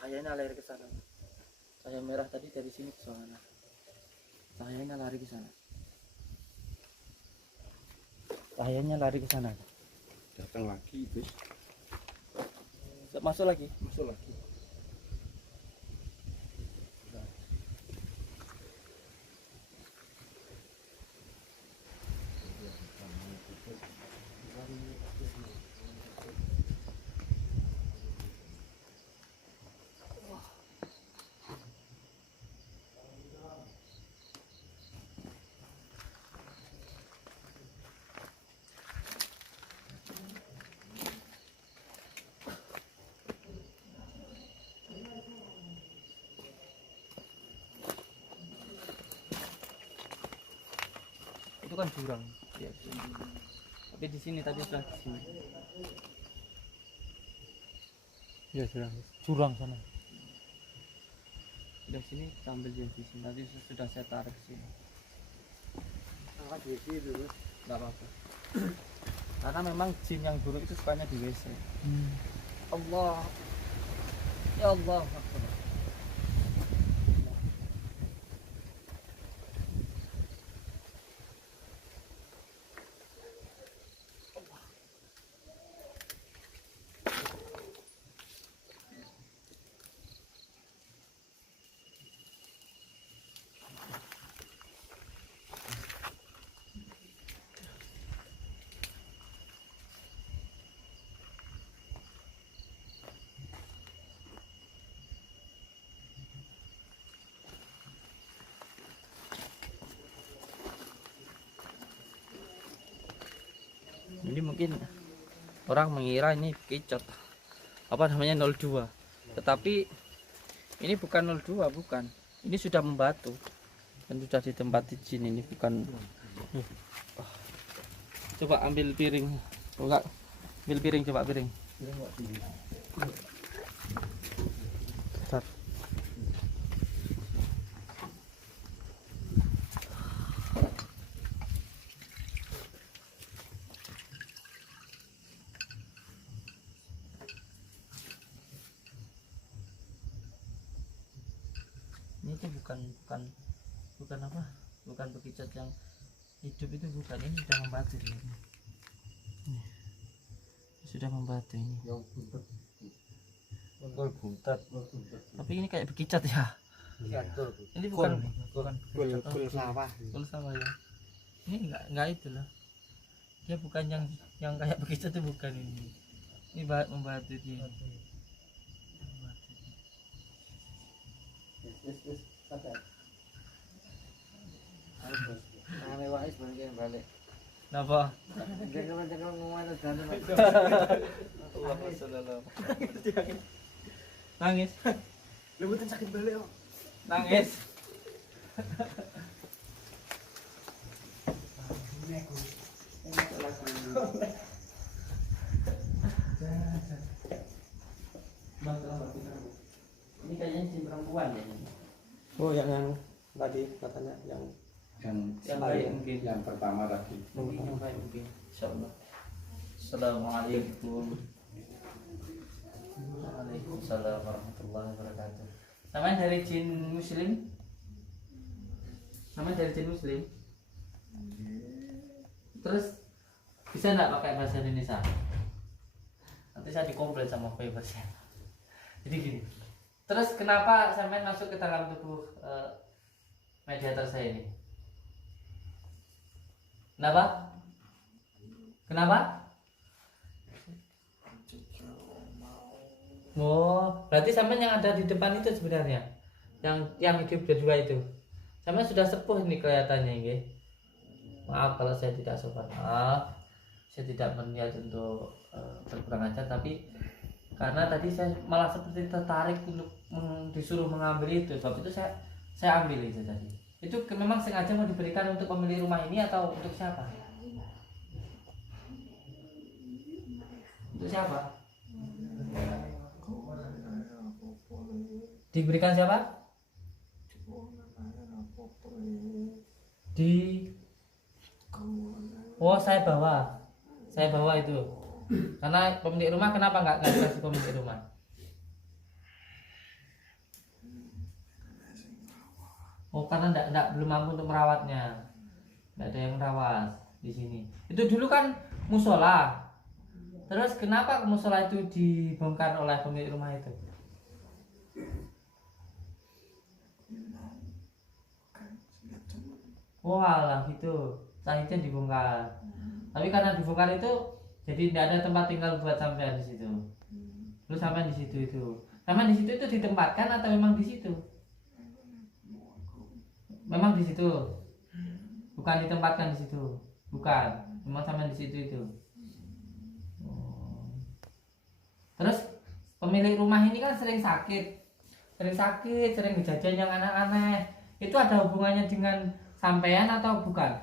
cahayanya lari ke sana. Cahaya merah tadi dari sini ke sana. Cahayanya lari ke sana. Cahayanya lari ke sana. Datang lagi terus Masuk lagi. masuk lagi. Itu kan jurang. Ya, tapi di sini tadi sudah di sini. Ya jurang sana. Sudah sini kita ambil di sini. Tadi sudah saya tarik sini. Angkat WC dulu. Enggak apa-apa. Karena memang jin yang buruk itu sukanya di WC. Allah. Ya Allah. Jadi mungkin orang mengira ini kicot apa namanya 02, tetapi ini bukan 02, bukan, ini sudah membatu dan sudah ditempati jin. Ini bukan. Coba ambil piring, enggak ambil piring, coba piring. Bentar. Ini tuh bukan apa, bukan bekicot yang hidup itu, bukan. Ini sudah membatu dia. Nih. Sudah membatu ini. Yang buntet. Tapi ini kayak bekicot ya. Ini bukan bekicot. Kul sawah. Kul sawah ya. Ini enggak itu loh. Dia bukan yang kayak bekicot itu, bukan ini. Ini membatu dia. Ane wae sebenarnya balik. Kenapa? Jangan ngomong dan Nangis. Lu mboten sakit balik kok. Nangis. Ini kayaknya si perempuan ya ini. Oh yang tadi katanya yang Yang baik mungkin. yang pertama tadi. Mungkin yang baik mungkin. Insyaallah. Assalamualaikum. Waalaikumsalam warahmatullahi wabarakatuh. Namanya dari jin muslim? Namanya dari jin muslim? Terus bisa nggak pakai bahasa Indonesia? Nanti saya dikomplain sama Febers ya. Jadi gini. Terus kenapa sampai masuk ke dalam tubuh mediator saya ini? Kenapa? Kenapa? Oh, berarti sampean yang ada di depan itu sebenarnya, yang hidup berdua itu, sampean sudah sepuh ini kelihatannya, nggih. Maaf kalau saya tidak sopan, maaf, saya tidak berniat untuk berkurang ajar, tapi karena tadi saya malah seperti tertarik untuk disuruh mengambil itu, sebab itu saya ambil itu tadi. Itu memang sengaja mau diberikan untuk pemilik rumah ini atau untuk siapa? Untuk siapa? Diberikan siapa? Oh, saya bawa itu. Karena pemilik rumah, kenapa nggak dikasih pemilik rumah? Oh, karena belum mampu untuk merawatnya, nggak ada yang merawat di sini. Itu dulu kan musola. Terus kenapa musola itu dibongkar oleh pemilik rumah itu? Oh alah gitu, sahitnya dibongkar. Tapi karena dibongkar itu, jadi tidak ada tempat tinggal buat sampean di situ. Lu sampean di situ itu. Sampean di situ itu ditempatkan atau memang di situ? Memang di situ. Bukan ditempatkan di situ. Bukan. Memang sampean di situ itu. Terus pemilik rumah ini kan sering sakit, sering kejadian yang aneh-aneh. Itu ada hubungannya dengan sampean atau bukan?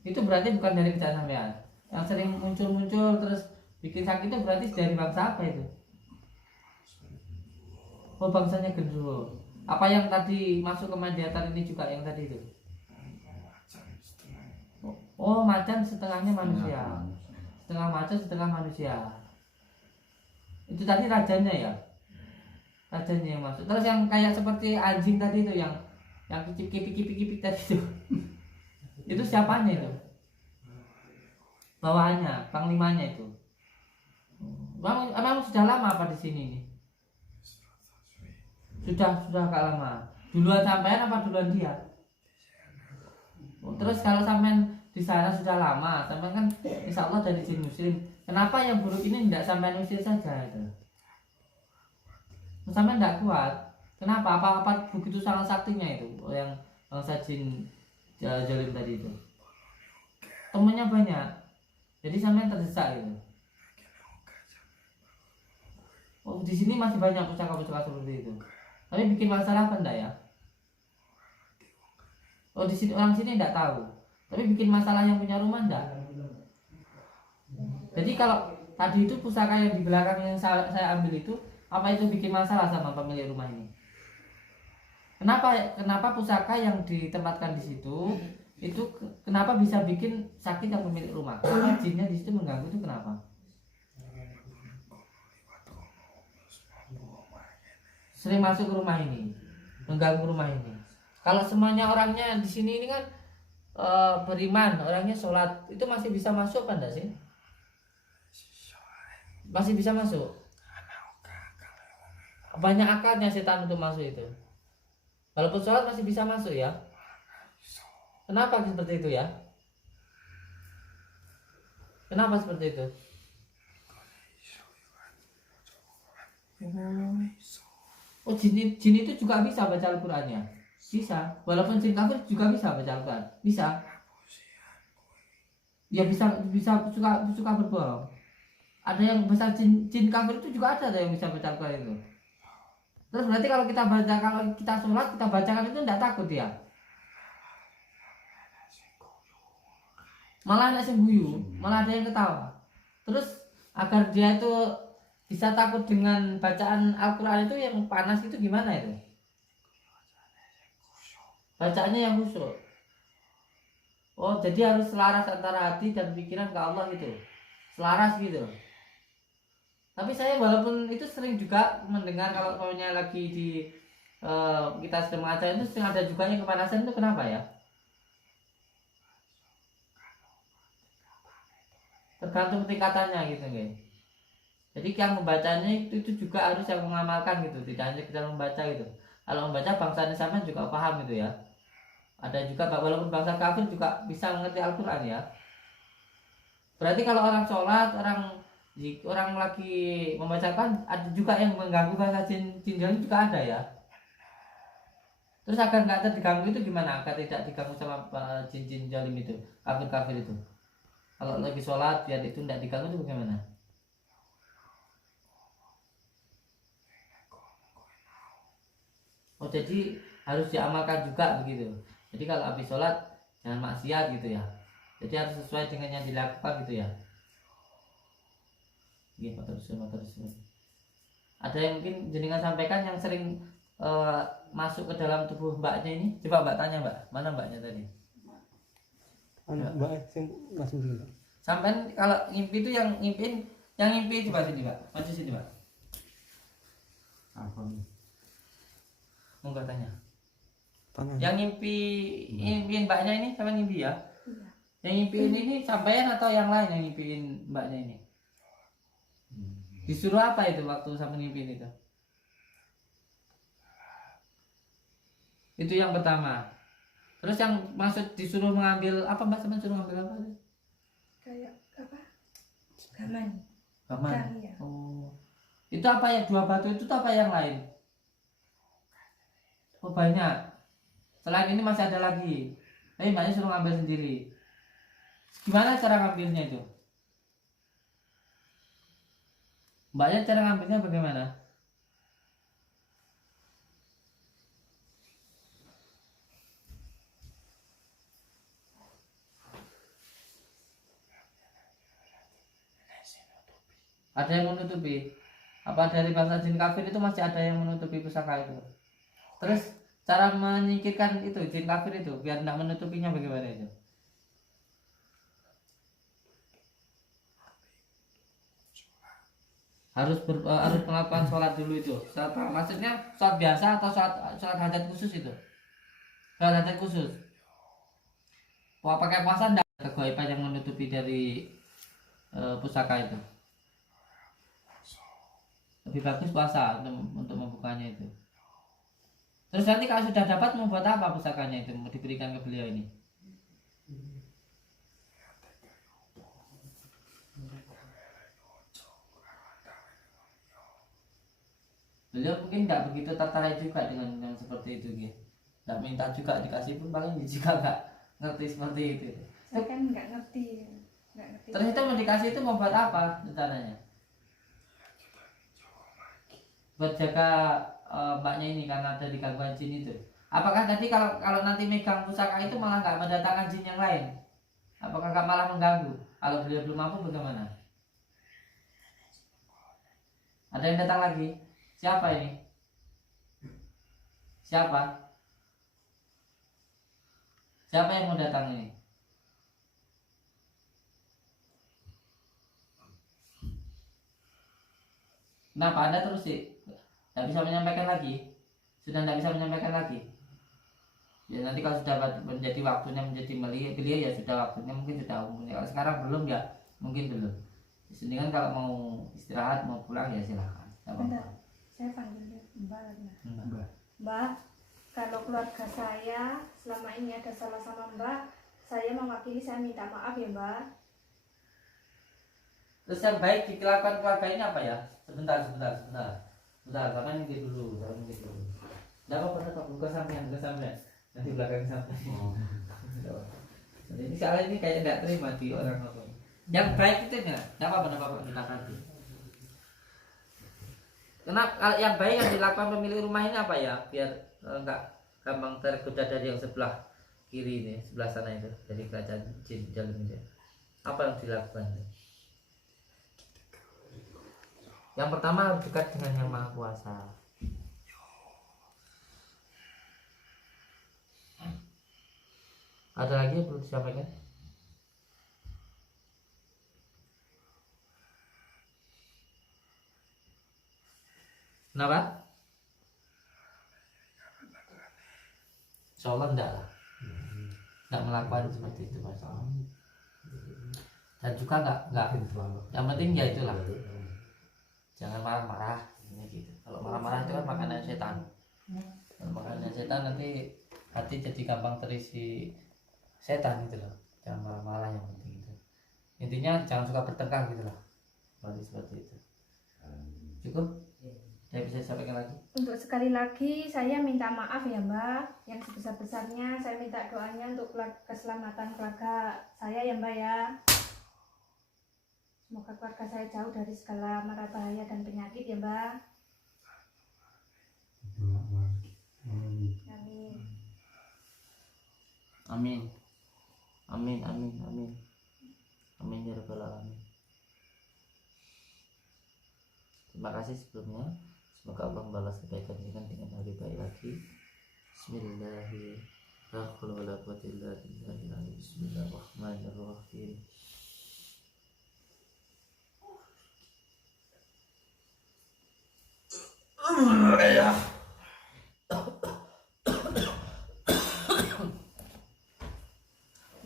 Itu berarti bukan dari kerjaan sampean. Yang sering muncul terus bikin sakit itu berarti dari bangsa apa itu? Oh, bangsanya genderuwo. Apa yang tadi masuk ke Madiatan ini juga yang tadi itu? Oh, macan setengahnya manusia. Setengah macan, setengah manusia. Itu tadi rajanya ya? Rajanya yang masuk. Terus yang kayak seperti anjing tadi itu yang kipik tadi itu. Itu siapanya itu? Bawahannya, panglimanya itu. Emang sudah lama apa di sini nih? Sudah agak lama. Duluan sampean apa duluan dia? Terus kalau sampean di sana sudah lama, sampean kan insya Allah dari jin muslim. Kenapa yang buruk ini tidak sampean usir saja itu? Sampean tidak kuat. Kenapa? Apa begitu sangat saktinya itu yang bangsa jin jalim tadi itu? Temennya banyak. Jadi sampean terdesak gitu. Oh, di sini masih banyak pusaka-pusaka seperti itu. Tapi bikin masalah apa enggak ya? Oh, di sini orang sini enggak tahu. Tapi bikin masalah yang punya rumah enggak? Jadi kalau tadi itu pusaka yang di belakang yang saya ambil itu, apa itu bikin masalah sama pemilik rumah ini? Kenapa pusaka yang ditempatkan di situ itu kenapa bisa bikin sakit yang pemilik rumah? Karena jinnya di situ mengganggu itu kenapa? Sering masuk ke rumah ini, mengganggu rumah ini. Kalau semuanya orangnya di sini ini kan beriman, orangnya sholat, itu masih bisa masuk kan enggak sih? Masih bisa masuk. Banyak akarnya setan untuk masuk itu. Walaupun sholat masih bisa masuk ya. Kenapa seperti itu ya? Kenapa seperti itu? Oh, jin itu juga bisa baca Al-Qur'annya? Bisa. Walaupun jin kafir juga bisa baca Al-Qur'an? Bisa. Ya bisa suka berbohong. Ada yang besar jin kafir itu juga ada yang bisa baca Al-Qur'an itu. Terus berarti kalau kita sholat, kita bacakan itu tidak takut ya? Malah ada yang guyu, malah ada yang ketawa. Terus agar dia itu bisa takut dengan bacaan Al-Quran itu yang panas itu gimana itu? Bacaannya yang khusyuk. Oh, jadi harus selaras antara hati dan pikiran ke Allah gitu. Selaras gitu. Tapi saya walaupun itu sering juga mendengar kalau pokoknya lagi di kita sedang mengajar itu sering ada juga yang kepanasan itu kenapa ya? Tergantung tingkatannya gitu guys. Jadi yang membacanya itu juga harus yang mengamalkan gitu, tidak hanya kita membaca gitu. Kalau membaca bangsanya sama juga paham gitu ya. Ada juga walaupun bangsa kafir juga bisa mengerti Al-Quran ya. Berarti kalau orang sholat, orang Jika orang lagi membacakan, ada juga yang mengganggu bahasa jin jalim juga ada ya. Terus agar nggak terganggu itu gimana? Agar tidak diganggu sama jin jalim itu, kafir itu. Kalau lagi sholat biar itu tidak diganggu itu bagaimana? Oh jadi harus diamalkan juga begitu. Jadi kalau habis sholat jangan maksiat gitu ya. Jadi harus sesuai dengan yang dilakukan gitu ya. Iya, terus. Ada yang mungkin jenengan sampaikan yang sering masuk ke dalam tubuh mbaknya ini? Coba mbak tanya mbak, mana mbaknya tadi? Mbak masuk dulu. Sampai kalau ngimpi itu yang ngimpi coba sini mbak, maju sini mbak. Apa nih? Monggo tanya. Tanya. Yang ngimpiin mbaknya ini sampai ngimpi ya? Iya. Yang ngimpiin ini sampean atau yang lain yang ngimpiin mbaknya ini? Disuruh apa itu waktu sampai ngimpiin itu? Itu yang pertama. Terus yang maksud disuruh mengambil apa mbak, sampean suruh ngambil apa sih? Kayak apa? Gaman. Gaman. Iya. Oh. Itu apa ya, 2 batu itu apa yang lain? Oh banyak. Selain ini masih ada lagi. Tapi mbaknya suruh ngambil sendiri. Gimana cara ngambilnya itu? Mbaknya cara ngambilnya bagaimana? Ada yang menutupi. Apa dari bangsa jin kafir itu masih ada yang menutupi pusaka itu? Terus cara menyingkirkan itu jin kafir itu biar tidak menutupinya bagaimana itu? Harus melakukan sholat dulu itu. Sholat, maksudnya sholat biasa atau sholat hajat khusus itu? Sholat hajat khusus. Pakai puasa tidak ada kegaibah yang menutupi dari pusaka itu. Lebih bagus puasa untuk membukanya itu. Terus nanti kalau sudah dapat mau buat apa pusakanya itu, mau diberikan ke beliau ini? Beliau mungkin tidak begitu tertarik juga dengan yang seperti itu gitu. Tidak minta juga dikasih pun paling juga nggak ngerti seperti itu. Saya kan nggak ngerti. Terus itu mau dikasih itu mau buat apa rencananya? Buat jaga mbaknya ini karena ada di gangguan jin itu. Apakah tadi kalau nanti megang pusaka itu malah nggak mendatangkan jin yang lain? Apakah nggak malah mengganggu? Kalau beliau belum mampu bagaimana? Ada yang datang lagi? Siapa ini? Siapa? Siapa yang mau datang ini? Kenapa Anda terus sih? Tidak bisa menyampaikan lagi? Sudah tidak bisa menyampaikan lagi? Ya nanti kalau sudah menjadi waktunya menjadi beliau ya sudah waktunya, mungkin sudah umurnya. Kalau sekarang belum ya mungkin belum. Sedangkan kalau mau istirahat mau pulang ya silakan. Bentar, saya panggilnya Mbak. Mbak, kalau keluarga saya selama ini ada salah sama Mbak, saya mewakili, saya minta maaf ya Mbak. Terus yang baik dilakukan keluarga ini apa ya? Sebentar, sama ini dulu, Tidak apa-apa, buka sampean. Nanti belakang sampai. Ini soalnya ini kayak tidak terima di orang apa. Yang baik itu enggak apa-apa kita kasih. Kenapa yang baik yang dilakukan pemilik rumah ini apa ya? Biar enggak gampang tergoda dari yang sebelah kiri ini, sebelah sana itu, dari kerajaan jin jalim itu. Apa yang dilakukan? Yang pertama dekat dengan Yang Maha Kuasa. Ada lagi yang perlu disampaikan? Kenapa? Insya Allah enggak lah. Enggak melakukan seperti itu Mas. Dan juga enggak. Yang penting ya itulah. Jangan marah-marah ini gitu. Kalau marah-marah itu kan makanan setan. Kalau makanan setan nanti hati jadi gampang terisi setan gitu loh. Jangan marah-marah yang penting itu. Intinya jangan suka bertengkar gitu loh. Berarti seperti itu. Cukup? Saya bisa sampaikan lagi. Untuk sekali lagi saya minta maaf ya Mbak, yang sebesar-besarnya saya minta doanya untuk keselamatan keluarga saya ya Mbak ya. Semoga keluarga saya jauh dari segala mara bahaya dan penyakit ya Mbak. Amin. Amin. Amin, amin, amin. Amin ya rabbal alamin. Terima kasih sebelumnya. Semoga Allah membalas kebaikan dengan lebih baik lagi. Bismillahirrahmanirrahim. Bismillahirrahmanirrahim.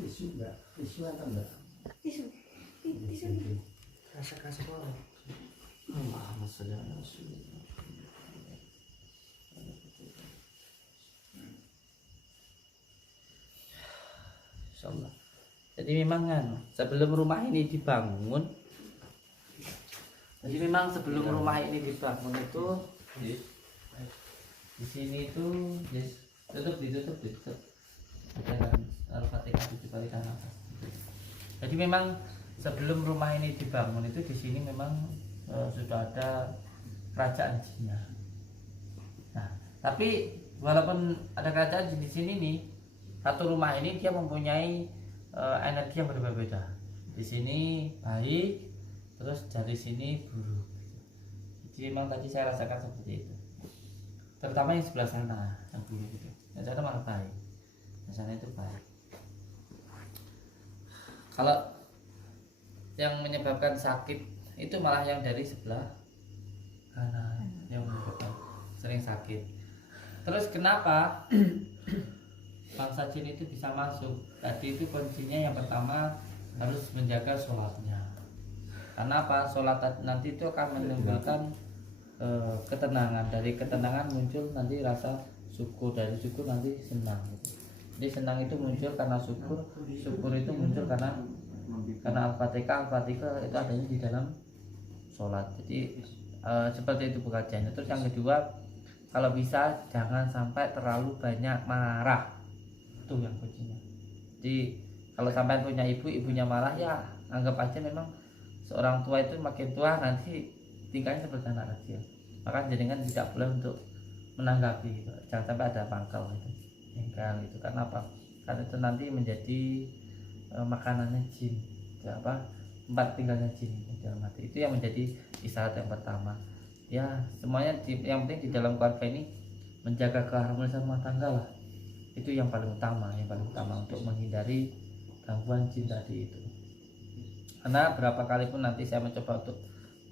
Tisu enggak? Tisu atau enggak? Tisu. Tisu. Kasih kok. Allahumma sholli ala Rasulillah. Insyaallah. Jadi memang kan sebelum rumah ini dibangun, jadi memang sebelum rumah ini dibangun itu di sini itu ditutup dengan Al-Fatihah 7 kali kanan atas. Jadi memang sebelum rumah ini dibangun itu di sini memang sudah ada kerajaan Cina. Nah, tapi walaupun ada kerajaan di sini nih, satu rumah ini dia mempunyai energi yang berbeda-beda. Di sini baik, terus dari sini buruk. Jadi memang tadi saya rasakan seperti itu. Terutama yang sebelah sana yang buruk itu. Yang sana malah baik. Yang sana itu baik. Kalau yang menyebabkan sakit itu malah yang dari sebelah kanan yang menyebabkan sering sakit. Terus kenapa bangsa jin itu bisa masuk? Tadi itu kuncinya yang pertama harus menjaga sholatnya. Karena apa? Sholat nanti itu akan menimbulkan ketenangan. Dari ketenangan muncul nanti rasa syukur, dari syukur nanti senang. Jadi senang itu muncul karena syukur, syukur itu muncul karena Al-Fatihah itu adanya di dalam sholat. Jadi seperti itu pengajiannya. Terus yang kedua, kalau bisa jangan sampai terlalu banyak marah. Itu yang kuncinya. Jadi kalau sampai punya ibu, ibunya marah, ya anggap aja memang seorang tua itu makin tua nanti tingkahnya seperti anak kecil. Maka jenengan tidak boleh untuk menanggapi. Jangan sampai ada pangkal itu. Engkang itu karena apa? Karena itu nanti menjadi makanannya jin, ya apa? Tempat tinggalnya jin dalam hati. Itu yang menjadi isyarat yang pertama. Ya semuanya yang penting di dalam keluarga ini menjaga keharmonisan rumah tangga lah. Itu yang paling utama untuk menghindari gangguan jin tadi itu. Karena berapa kali pun nanti saya mencoba untuk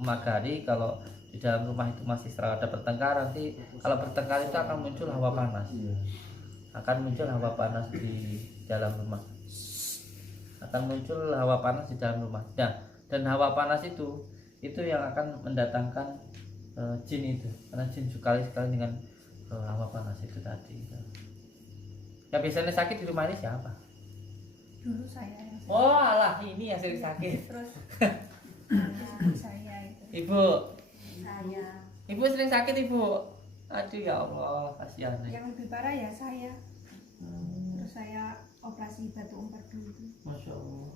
memagari, kalau di dalam rumah itu masih selalu ada pertengkaran, nanti kalau bertengkar itu akan muncul hawa panas. Akan muncul hawa panas di dalam rumah. Nah, dan hawa panas itu yang akan mendatangkan jin itu. Karena jin sekali dengan hawa panas itu tadi. Ya biasanya sakit di rumah ini siapa? Dulu saya yang sakit. Oh alah, ini yang sering sakit. Terus saya itu. Ibu sering sakit ibu. Aduh ya Allah, kasihan. Yang lebih parah ya saya. Terus saya operasi batu empedu itu. Masya Allah.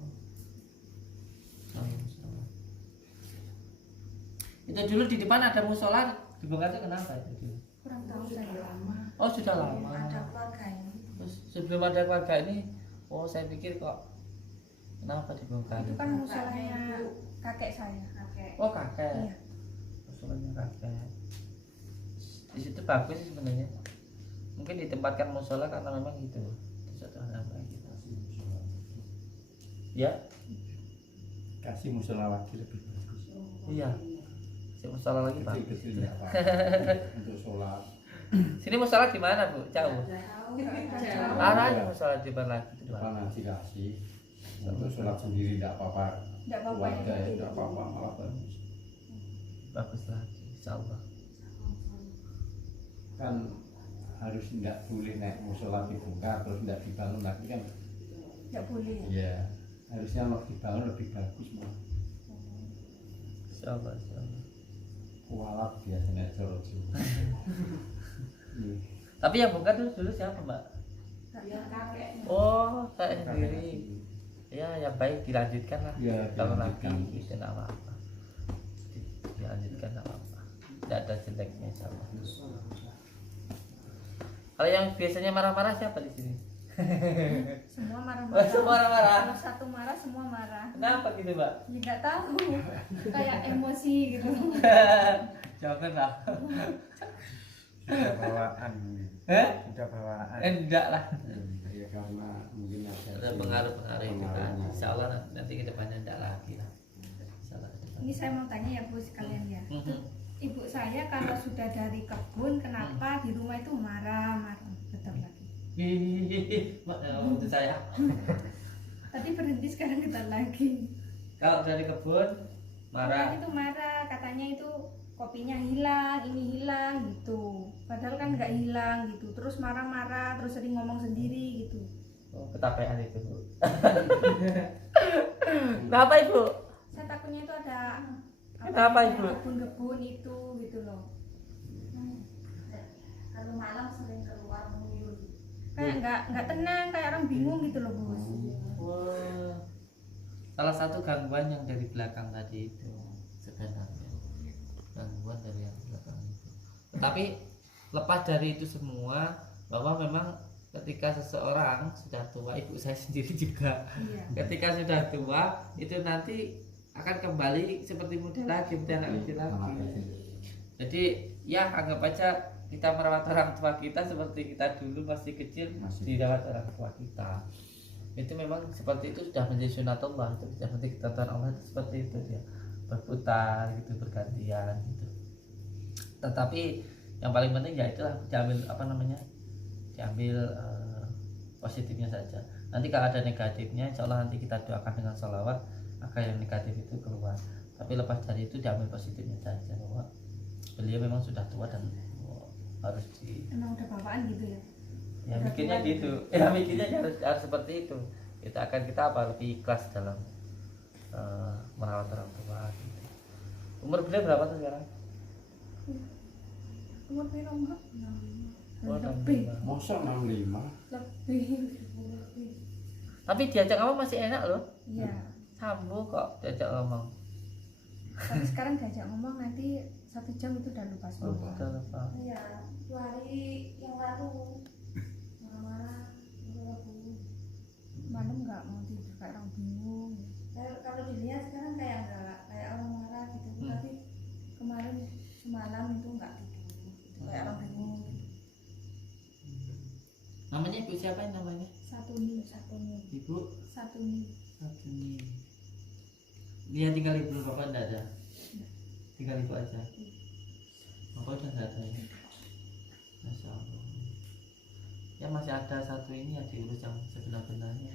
Itu dulu di depan ada musola, dibongkar itu kenapa itu? Kurang tahu saya lama. Oh sudah lama. Ada keluarga ini. Terus sebelum ada keluarga ini, oh saya pikir kok kenapa dibongkar? Itu kan musolanya kakek saya. Oh kakek. Iya. Musolanya kakek. Di situ bagus sih sebenarnya. Mungkin ditempatkan musola karena memang gitu. Satu hal gitu. Ya. Kasih musola lagi lebih bagus. Iya. Si musola lagi bagus. Kecil-kecil nggak apa-apa. Untuk sholat. Sini musola di mana bu? Jauh. Arahnya musola di depan lagi. Depan nasi kasih. Untuk sholat sendiri tidak apa-apa. Tidak apa-apa Keluarga ya. ya tidak apa-apa, malah bagus. Bagus lagi, insya Allah. Kan harus tidak boleh naik musola dibongkar terus tidak dibangun lagi kan? Tidak boleh. Iya. Harusnya mau dibangun lebih bagus mah. Insyaallah, insyaallah. Kualat biasanya Jawa. Tapi yang bongkar dulu siapa, Mbak? Oh, saya sendiri. Ya, yang baik dilanjutkan lah. Ya, Kalau lagi dilanjutkan. itu nggak apa-apa. Dilanjutkan nggak apa-apa. Tidak ada jeleknya insyaallah. Kalau yang biasanya marah-marah siapa di sini? Semua Oh, marah-marah. semua marah-marah. Kalau satu marah semua marah. Kenapa gitu, Mbak? Ya nggak tahu. Kayak emosi gitu. Jangan lah. Sudah bawaan. Hah? Sudah bawaan. Enggak lah. Ya karena mungkin Ada pengaruh-pengaruh itu kan. Insyaallah nanti ke depannya enggak lagi lah. Insyaallah ke depan. Ini saya mau tanya ya Bu sekalian ya. Mhm. Ibu saya kalau sudah dari kebun kenapa di rumah itu marah tetap lagi. Hihihi, Mbak, untuk saya. Tadi berhenti sekarang kita lagi. Kalau dari kebun marah. Katanya itu marah, katanya itu kopinya hilang, ini hilang gitu. Padahal kan nggak hilang gitu. Terus marah-marah, terus sering ngomong sendiri gitu. Oh, ketapean itu, Bu. Kenapa, Ibu? Saya takutnya itu ada Kenapa, Ibu? kebun-kebun itu gitu loh. Kalau malam sering keluar nguyur. Kayak nggak tenang, kayak orang bingung gitu loh, Bos. Wah. Salah satu gangguan yang dari belakang tadi itu sebenarnya. Gangguan dari yang belakang itu. Tetapi lepas dari itu semua, bahwa memang ketika seseorang sudah tua, ibu saya sendiri juga, Iya. ketika sudah tua itu nanti akan kembali seperti muda lagi, seperti anak kecil lagi. Jadi ya anggap aja kita merawat orang tua kita seperti kita dulu masih kecil dirawat orang tua kita. Itu memang seperti itu sudah menjadi sunatullah, itu sudah menjadi ketentuan Allah, itu seperti itu dia berputar gitu, bergantian gitu. Tetapi yang paling penting ya itulah diambil diambil positifnya saja. Nanti kalau ada negatifnya insya Allah nanti kita doakan dengan sholawat agar yang negatif itu keluar. Tapi lepas dari itu diambil positifnya saja, bahwa beliau memang sudah tua dan harus Emang udah bawaan gitu ya. ya mikirnya gitu, ya mikirnya harus seperti itu. Kita akan lebih ikhlas dalam merawat orang tua gitu. Umur beliau berapa tuh sekarang? Umur berapa enggak? Oh, Lebih. Masa 65? Lebih. Tapi diajak ngomong masih enak loh. Iya. Sambung kok diajak ngomong. Tapi sekarang diajak ngomong nanti 1 jam itu udah lupa semua. Udah lupa. Iya, 2 hari yang lalu marah-marah, malam nggak mau tidur kayak orang bingung. Kalau dilihat sekarang kayak enggak kayak orang marah gitu, tapi kemarin semalam itu nggak tidur, kayak orang bingung. Namanya ibu siapa yang namanya? Satu nih. Ibu Satu nih. Dia tinggal ibu, bapak enggak ada. Tinggal ibu aja. Bapak udah enggak ada ya. Masya Allah. Ya masih ada satu ini yang diurus yang sebenar-benarnya.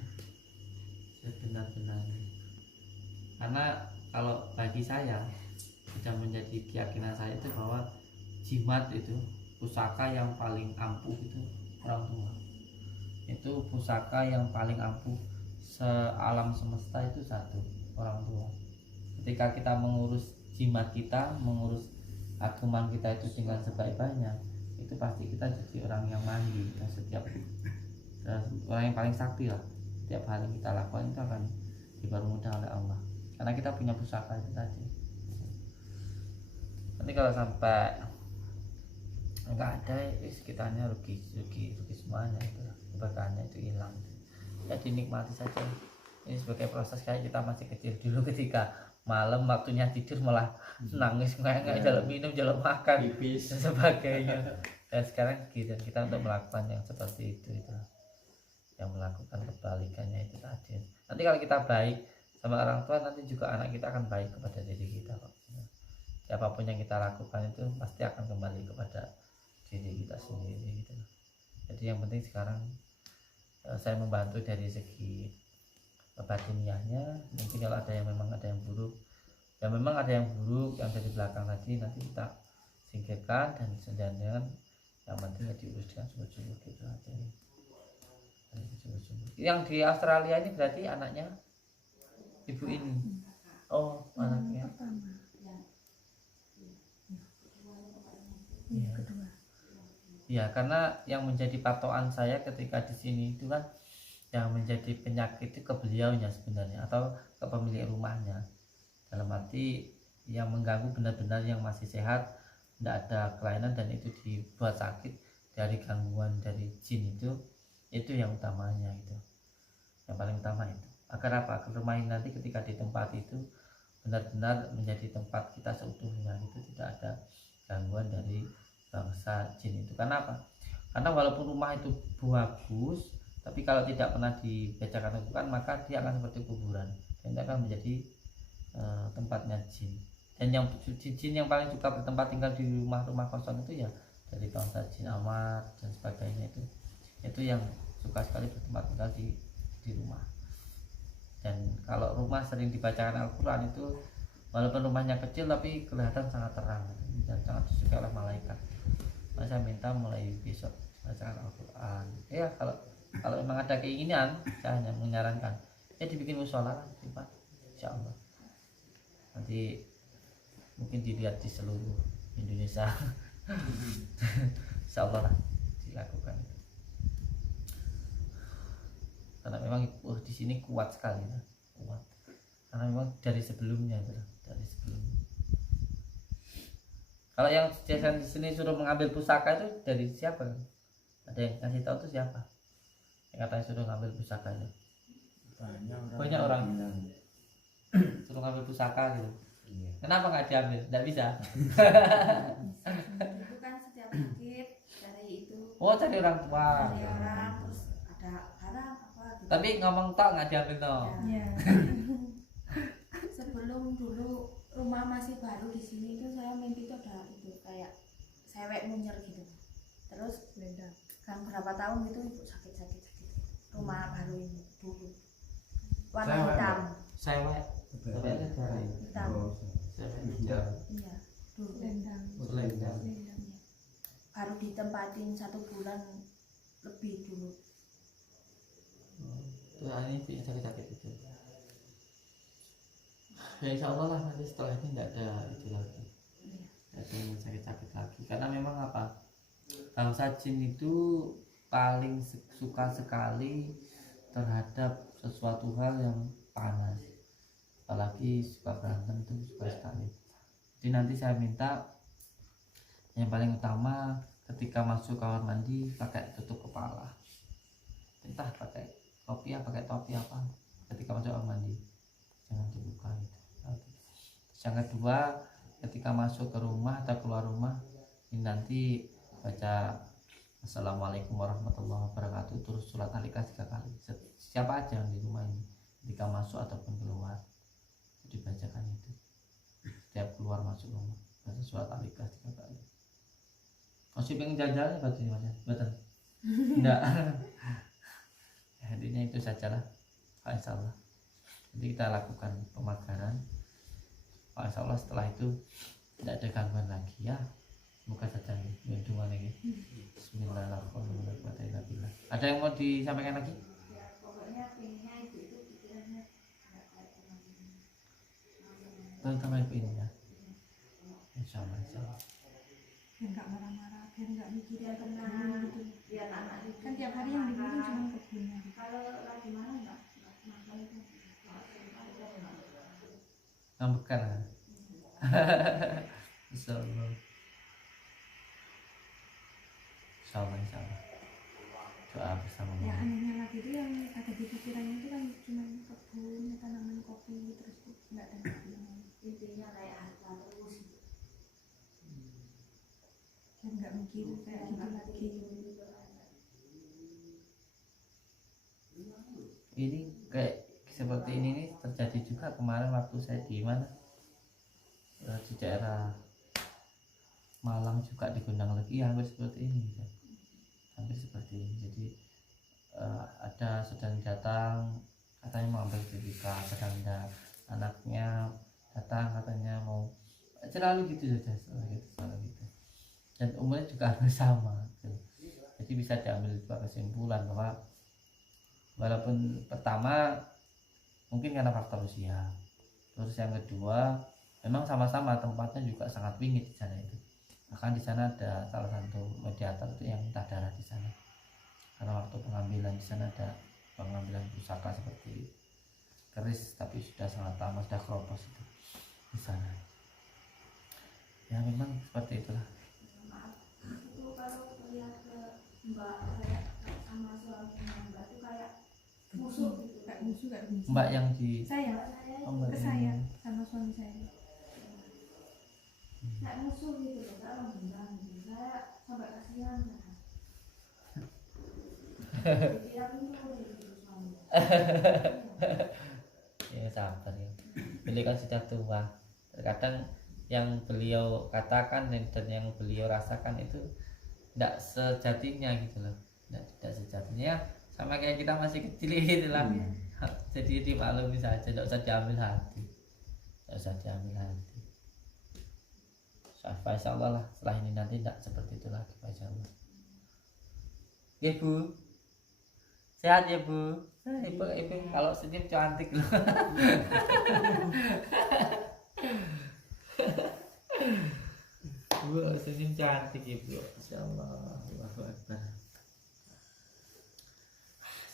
Karena kalau bagi saya sudah menjadi keyakinan saya itu bahwa jimat itu pusaka yang paling ampuh itu orang tua. Itu pusaka yang paling ampuh sealam semesta itu satu, orang tua. Ketika kita mengurus jimat kita, mengurus ageman kita itu dengan sebaik-baiknya, itu pasti kita jadi orang yang mandi dan orang yang paling sakti lah. Setiap hal yang kita lakukan itu akan dipermudah oleh Allah, karena kita punya pusaka itu tadi. Nanti kalau sampai enggak ada, sekitarnya rugi semuanya, itu keberkahannya itu hilang. Ya dinikmati saja. Ini sebagai proses kayak kita masih kecil dulu, ketika malam waktunya tidur malah nangis kayak jalan minum, jalan makan dan sebagainya. Dan sekarang gitu kita untuk melakukan yang seperti itu yang melakukan kebalikannya itu tadi. Nanti kalau kita baik sama orang tua, nanti juga anak kita akan baik kepada diri kita kok. Siapapun yang kita lakukan itu pasti akan kembali kepada diri kita sendiri gitu. Jadi yang penting sekarang saya membantu dari segi batiniahnya. Mungkin kalau ada yang memang ada yang buruk, ya memang ada yang buruk yang dari belakang tadi, nanti kita singkirkan dan senjangan. Yang penting ya diurus dengan sungguh-sungguh gitu aja. Yang di Australia ini berarti anaknya ibu ini. Oh, anaknya. Yang kedua. Ya, karena yang menjadi patokan saya ketika di sini itu kan yang menjadi penyakit itu ke beliaunya sebenarnya atau ke pemilik rumahnya. Dalam arti yang mengganggu benar-benar yang masih sehat, tidak ada kelainan dan itu dibuat sakit dari gangguan dari jin itu yang utamanya itu. Yang paling utama itu. Agar apa? Agar rumah ini nanti ketika di tempat itu benar-benar menjadi tempat kita seutuhnya, itu tidak ada gangguan dari bangsa jin itu. Karena apa? Karena walaupun rumah itu bagus, tapi kalau tidak pernah dibacakan Al-Quran maka dia akan seperti kuburan dan dia akan menjadi tempatnya jin. Dan yang jin yang paling suka bertempat tinggal di rumah-rumah kosong itu ya dari bangsa jin amar dan sebagainya, itu yang suka sekali bertempat tinggal di rumah. Dan kalau rumah sering dibacakan Al-Quran itu walaupun rumahnya kecil tapi kelihatan sangat terang dan sangat disukai oleh malaikat. Nah, saya minta mulai besok bacakan Al-Quran. Ya kalau memang ada keinginan, saya hanya menyarankan ya dibikin musola Pak, insya Allah. Nanti mungkin dilihat di seluruh Indonesia. Insya Allah lah dilakukan. Karena memang di sini kuat sekali, kuat. Karena memang dari sebelumnya itu, dari sebelumnya. Kalau yang di sini suruh mengambil pusaka itu dari siapa? Ada yang kasih tahu itu siapa? Yang katanya suruh ngambil pusaka itu? Banyak orang suruh ngambil pusaka gitu. Iya. Kenapa nggak diambil? Nggak bisa. Itu kan setiap sakit cari itu. Oh, cari orang tua. Cari orang terus ada barang apa gitu. Tapi ngomong tok nggak diambil toh. Ya. Sebelum dulu rumah masih baru di sini itu saya mimpi itu ada itu kayak sewek munyer gitu. Terus kan berapa tahun gitu ibu sakit. Rumah baru ini dulu. Warna hitam. Sewek. Sewek itu dari Hitam. sewek hitam. Iya, dulu. Selendang. Iya. Baru ditempatin 1 bulan lebih dulu. Tuh ini yang sakit-sakit itu. Ya insya Allah lah nanti setelah ini nggak ada itu lagi, nggak ada yang sakit-sakit lagi. Karena memang apa, bangsa jin itu paling suka sekali terhadap sesuatu hal yang panas, apalagi suka berantem tuh suka sekali. Jadi nanti saya minta yang paling utama ketika masuk kamar mandi pakai tutup kepala, entah pakai topi apa ketika masuk kamar mandi jangan dibuka itu. Yang kedua, ketika masuk ke rumah atau keluar rumah ini nanti baca Assalamualaikum warahmatullahi wabarakatuh terus surat Al-Ikhlas 3 kali. Siapa aja yang di rumah ini ketika masuk ataupun keluar itu dibacakan itu. Setiap keluar masuk rumah baca surat Al-Ikhlas 3 kali. Masih pengen jajalnya batu ini Mas? Betul? Enggak. Ya, intinya itu sajalah. Insyaallah. Jadi kita lakukan pemagaran. Insya Allah setelah itu tidak ada gangguan lagi ya. Semoga saja doa lagi. Bismillahirrahmanirrahim. Ada yang mau disampaikan lagi? Pokoknya pengennya ibu itu pikirannya Terutama ibu ini ya. Insya Allah. Biar nggak marah-marah, biar nggak mikirin tenang kebun gitu. biar anak itu Kan tiap hari yang dibikin cuma kebunnya. kalau lagi mana enggak makan itu Ngambekan kan? Insya Allah. Insya Allah. Doa bersama Ya mama. anehnya lagi itu yang ada di pikirannya itu kan cuma kebun, tanaman kopi terus nggak ada lagi yang lain. intinya kayak harta terus Dan nggak mikir kayak gitu lagi. Ini kayak seperti ini nih terjadi juga kemarin waktu saya di mana di daerah Malang juga di Gondang Legi hampir seperti ini ya. Hampir seperti ini. Jadi ada sedang datang katanya mau ambil sertifikat, sedang ada anaknya datang katanya mau selalu gitu saja selalu gitu. Dan umurnya juga hampir sama gitu. Jadi bisa diambil dua kesimpulan bahwa walaupun pertama mungkin karena faktor usia, terus yang kedua memang sama-sama tempatnya juga sangat wingit di sana itu, Bahkan di sana ada salah satu mediator itu yang minta darah di sana, karena waktu pengambilan di sana ada pengambilan pusaka seperti keris tapi sudah sangat lama, sudah keropos itu di sana. Ya memang seperti itulah. Maaf, itu kalau lihat ke mbak kayak sama suaminya mbak itu kayak musuh gitu. Kayak musuh kayak musuh. Mbak yang di Saya Oh, Mbak ke yang- saya sama suami saya. Kayak musuh gitu loh, saya orang Jombang gitu. Saya sampai kasihan kan. Dibilang itu gitu suami. ya sabar ya, beliau kan sudah tua. Terkadang yang beliau katakan dan yang beliau rasakan itu tidak sejatinya gitu loh, tidak sejatinya, sama kayak kita masih kecil gitu lah. Jadi dimaklumi saja, tidak usah diambil hati, tidak usah diambil hati. Insya Allah lah, setelah ini nanti tidak seperti itu lagi, Insya Allah. Ya Bu, sehat ya Bu. Ibu kalau senyum cantik loh. Bu senyum cantik ibu. Insya Allah. Allahu Akbar.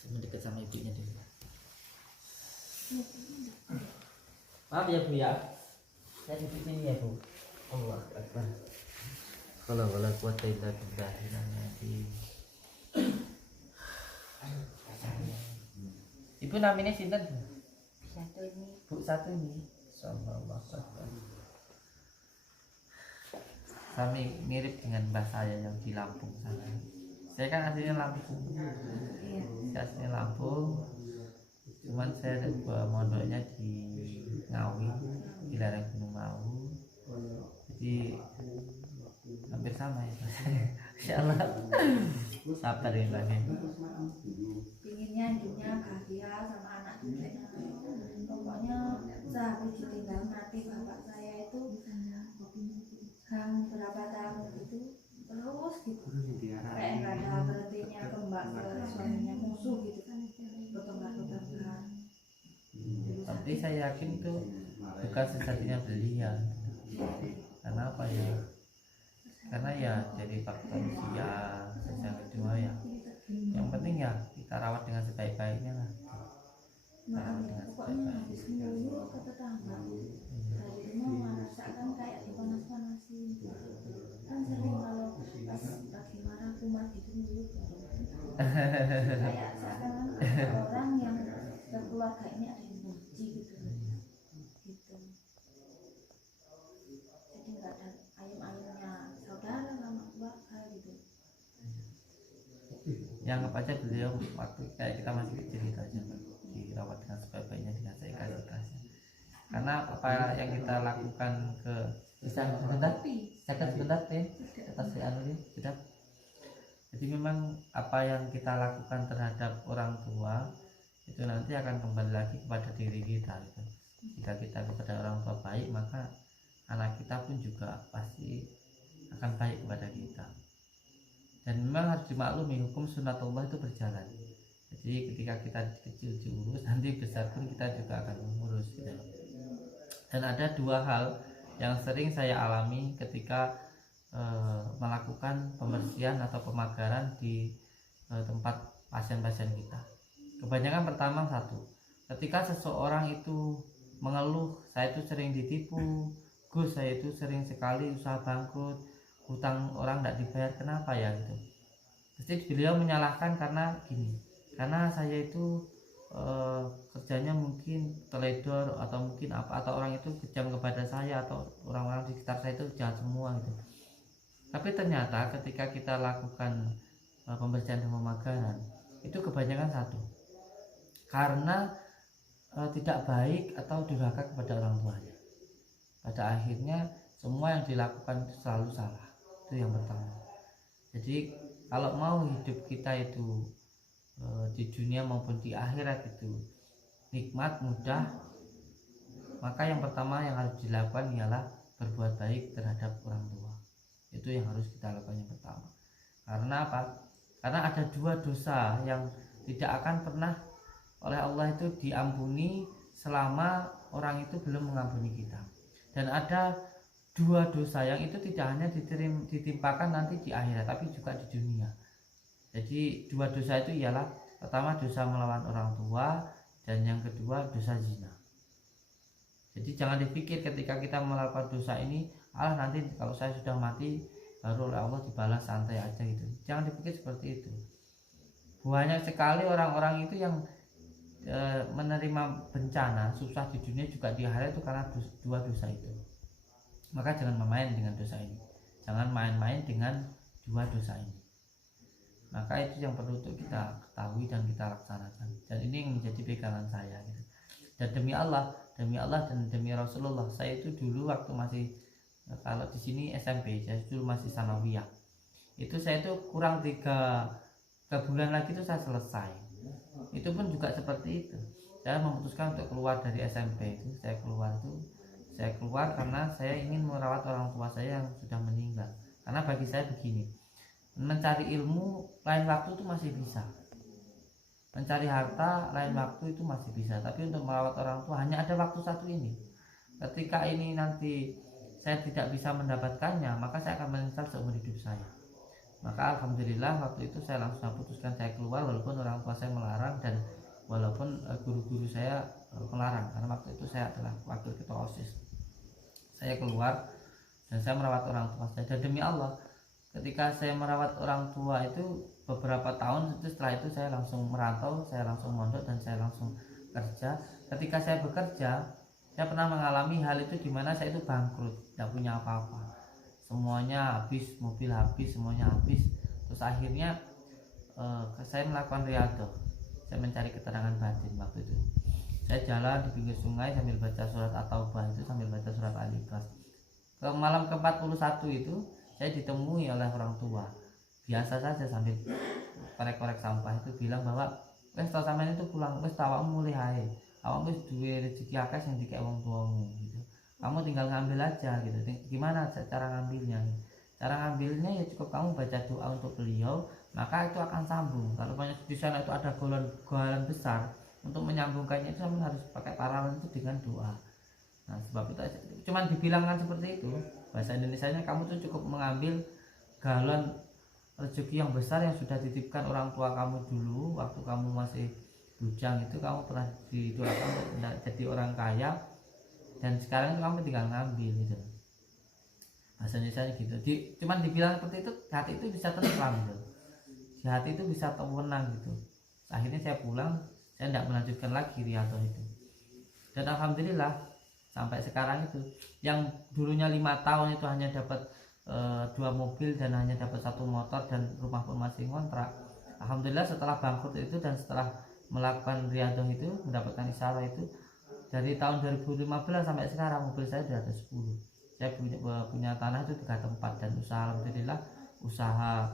Senyum dekat sama ibunya dulu. Maaf ya Bu ya. Saya di sini ya Bu. Allah Akbar. Kalau wala quwata illa billah. Ibu namanya sinten Bu? Satu ini Bu satu ini. Sallallahu Akbar. Kami mirip dengan mbah saya yang di Lampung sana. Saya kan aslinya Lampung. Saya aslinya Lampung. Cuman saya mondoknya di Ngawi, di lereng Gunung Mau. Jadi hampir sama ya. Insyaallah. Sabar ya Mbak. pinginnya hidupnya bahagia sama anak cucunya. Pokoknya sehabis ditinggal mati bapak saya itu kan berapa tahun gitu terus gitu kayak nggak ada berhentinya kembang ke suaminya musuh gitu bertengkar-tengkar. Tapi saya yakin itu bukan sejatinya beliau. Karena apa ya? Karena ya jadi faktor usia, yang kedua ya. Yang penting ya kita rawat dengan sebaik-baiknya lah. Maaf ya, pokoknya habis melulu ke tetangga dari rumah merasakan kayak dipanas-panasin kan sering kalau pas lagi marah kumat gitu melulu kayak seakan orang yang berkeluarga ini ada yang benci gitu gitu. Jadi nggak ada ayam-ayamnya saudara sama keluarga gitu. Yang anggap aja beliau waktu kayak kita masih kecil itu aja Mbak. Dirawat dengan sebaik-baiknya, dengan seikhlas-ikhlasnya. Karena apa yang kita lakukan ke bisa sebentar, saya sebentar nih atas anu sudah. Jadi memang apa yang kita lakukan terhadap orang tua itu nanti akan kembali lagi kepada diri kita gitu. Jika kita kepada orang tua baik, maka anak kita pun juga pasti akan baik kepada kita. Dan memang harus dimaklumi hukum sunatullah itu berjalan. Jadi ketika kita kecil diurus, nanti besar pun kita juga akan mengurus gitu. Dan ada dua hal yang sering saya alami ketika melakukan pembersihan atau pemagaran di tempat pasien-pasien kita. Kebanyakan pertama satu, ketika seseorang itu mengeluh, saya itu sering ditipu, Gus saya itu sering sekali usaha bangkrut, hutang orang tidak dibayar, kenapa ya gitu. Pasti beliau menyalahkan karena gini, karena saya itu kerjanya mungkin teledor atau mungkin apa, atau orang itu kejam kepada saya, atau orang-orang di sekitar saya itu jahat semua gitu. Tapi ternyata ketika kita lakukan pembersihan dan pemagaran itu kebanyakan satu, karena tidak baik atau durhaka kepada orang tuanya. Pada akhirnya semua yang dilakukan itu selalu salah. Itu yang pertama. Jadi kalau mau hidup kita itu di dunia maupun di akhirat itu nikmat, mudah, maka yang pertama yang harus dilakukan ialah berbuat baik terhadap orang tua. Itu yang harus kita lakukan yang pertama. Karena apa? Karena ada dua dosa yang tidak akan pernah oleh Allah itu diampuni selama orang itu belum mengampuni kita. Dan ada dua dosa yang itu tidak hanya ditimpakan nanti di akhirat tapi juga di dunia. Jadi dua dosa itu ialah pertama dosa melawan orang tua dan yang kedua dosa zina. Jadi jangan dipikir ketika kita melakukan dosa ini, nanti kalau saya sudah mati baru oleh Allah dibalas santai aja gitu. Jangan dipikir seperti itu. Banyak sekali orang-orang itu yang menerima bencana susah di dunia juga di akhirat itu karena dua dosa itu. Maka jangan main dengan dosa ini, jangan main-main dengan dua dosa ini. Maka itu yang perlu untuk kita ketahui dan kita laksanakan. Dan ini yang menjadi pegangan saya gitu. Dan demi Allah dan demi Rasulullah, saya itu dulu waktu masih, kalau di sini SMP, saya dulu masih sanawiyah, itu saya itu kurang 3 bulan lagi itu saya selesai. Itu pun juga seperti itu, saya memutuskan untuk keluar dari SMP itu. Saya keluar karena saya ingin merawat orang tua saya yang sudah meninggal. Karena bagi saya begini, mencari ilmu lain waktu itu masih bisa, mencari harta lain waktu itu masih bisa, tapi untuk merawat orang tua hanya ada waktu satu ini. Ketika ini nanti saya tidak bisa mendapatkannya, maka saya akan menyesal seumur hidup saya. Maka alhamdulillah waktu itu saya langsung putuskan saya keluar, walaupun orang tua saya melarang dan walaupun guru-guru saya melarang, karena waktu itu saya adalah wakil ketua OSIS. Saya keluar dan saya merawat orang tua saya. Dan demi Allah, ketika saya merawat orang tua itu beberapa tahun itu, setelah itu saya langsung merantau, saya langsung mondok dan saya langsung kerja. Ketika saya bekerja, saya pernah mengalami hal itu di mana saya itu bangkrut, tidak punya apa-apa, semuanya habis, mobil habis, semuanya habis. Terus akhirnya saya melakukan riyadhah, saya mencari keterangan batin. Waktu itu saya jalan di pinggir sungai sambil baca surat At-Taubah, itu sambil baca surat Al-Ikhlas. Ke malam ke-41 itu saya ditemui oleh orang tua, biasa saja sambil korek-korek sampah, itu bilang bahwa wes tau sampean itu pulang, wes awakmu mulai hae, awakmu wis duwe rezeki akeh sing dikek wong tuamu gitu. Kamu tinggal ngambil aja gitu. Gimana cara ngambilnya? Cara ngambilnya ya cukup kamu baca doa untuk beliau, maka itu akan sambung. Kalau di sana itu ada golan besar, untuk menyambungkannya itu kamu harus pakai paralel itu dengan doa. Nah, sebab itu cuman dibilangkan seperti itu. Bahasa Indonesianya, kamu tuh cukup mengambil galon rezeki yang besar yang sudah dititipkan orang tua kamu dulu waktu kamu masih bujang, itu kamu pernah didoakan untuk jadi orang kaya, dan sekarang itu kamu tinggal ngambil gitu. Bahasa Indonesia gitu. Cuman dibilang seperti itu, hati itu bisa tenang gitu. Di hati itu bisa tenang gitu. Akhirnya saya pulang, saya tidak melanjutkan lagi riyadhah itu. Dan alhamdulillah sampai sekarang itu, yang dulunya 5 tahun itu hanya dapat 2 mobil dan hanya dapat 1 motor dan rumah pun masih ngontrak. Alhamdulillah setelah bangkrut itu dan setelah melakukan riyadhah itu, mendapatkan isyarah itu, dari tahun 2015 sampai sekarang mobil saya sudah ada 10. Saya punya tanah itu 3 tempat, dan usaha alhamdulillah, usaha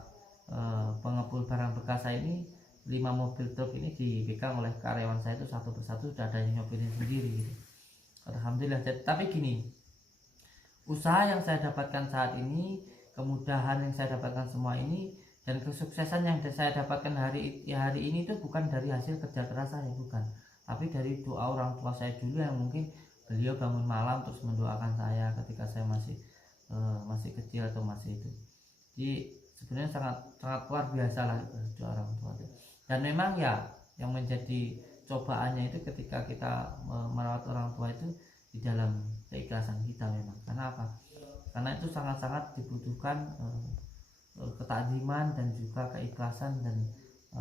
pengepul barang bekas saya ini, 5 mobil truk ini dipegang oleh karyawan saya itu satu persatu, sudah ada yang nyopilin sendiri gitu. Alhamdulillah. Tapi gini, usaha yang saya dapatkan saat ini, kemudahan yang saya dapatkan semua ini, dan kesuksesan yang saya dapatkan hari ini itu bukan dari hasil kerja keras saya, bukan, tapi dari doa orang tua saya dulu, yang mungkin beliau bangun malam terus mendoakan saya ketika saya masih kecil atau masih itu. Jadi sebenarnya sangat luar biasa lah doa orang tua itu. Dan memang ya yang menjadi cobaannya itu ketika kita merawat orang tua itu di dalam keikhlasan kita memang. Karena apa? Karena itu sangat-sangat dibutuhkan ketakziman dan juga keikhlasan, dan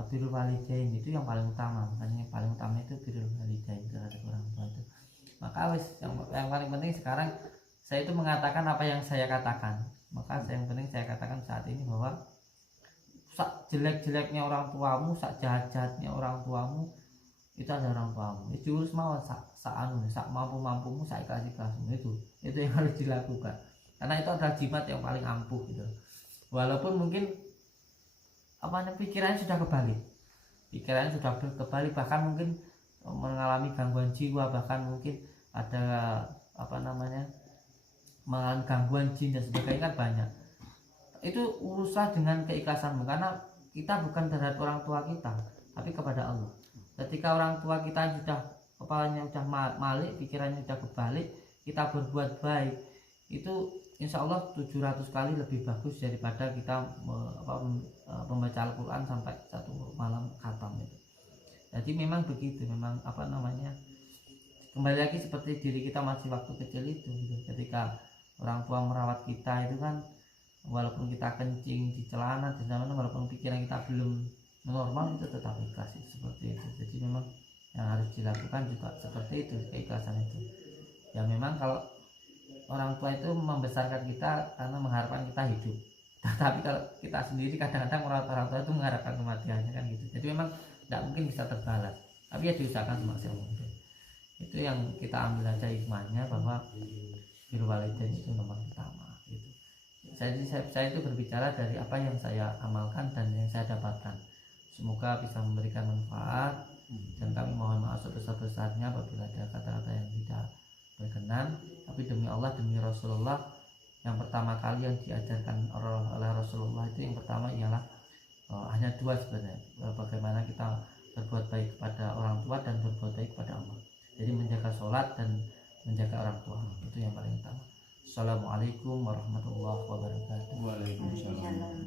birrul walidain itu yang paling utama. Makanya yang paling utama itu birrul walidain terhadap orang tua itu. Maka yang paling penting sekarang saya itu mengatakan apa yang saya katakan. Maka yang penting saya katakan saat ini bahwa sak jelek-jeleknya orang tuamu, sak jahat-jahatnya orang tuamu, itu ada orang tuamu. Itu harus mau sak mampu-mampumu, sak ikhlas-ikhlasmu, itu yang harus dilakukan. Karena itu adalah jimat yang paling ampuh gitu. Walaupun mungkin pikirannya sudah kebalik, bahkan mungkin mengalami gangguan jiwa, bahkan mungkin ada mengalami gangguan jin dan sebagainya, kan banyak. Itu uruslah dengan keikhlasanmu, karena kita bukan terhadap orang tua kita, tapi kepada Allah. Ketika orang tua kita sudah kepalanya sudah malik, pikirannya sudah kebalik, kita berbuat baik, itu insya Allah 700 kali lebih bagus daripada kita membaca Al-Quran sampai 1 malam khatam itu. Jadi memang begitu, memang kembali lagi seperti diri kita masih waktu kecil itu gitu. Ketika orang tua merawat kita itu kan, walaupun kita kencing di celana di mana, walaupun pikiran kita belum normal, itu tetap ikhlas itu, seperti itu. Jadi memang yang harus dilakukan juga seperti itu, keikhlasan itu. Ya memang kalau orang tua itu membesarkan kita karena mengharapkan kita hidup, tapi kalau kita sendiri kadang-kadang orang tua itu mengharapkan kematiannya kan gitu. Jadi memang tidak mungkin bisa terbalas, tapi ya diusahakan semaksimal mungkin. Itu yang kita ambil aja hikmahnya, bahwa birrul walidain itu nomor utama gitu. Saya itu berbicara dari apa yang saya amalkan dan yang saya dapatkan. Semoga bisa memberikan manfaat, dan kami mohon maaf sebesar-besarnya apabila ada kata-kata yang tidak berkenan. Tapi demi Allah, demi Rasulullah, yang pertama kali yang diajarkan oleh Rasulullah itu yang pertama ialah hanya 2 sebenarnya, bagaimana kita berbuat baik kepada orang tua dan berbuat baik kepada Allah. Jadi menjaga sholat dan menjaga orang tua, itu yang paling utama. Assalamualaikum warahmatullahi wabarakatuh. Waalaikumsalam.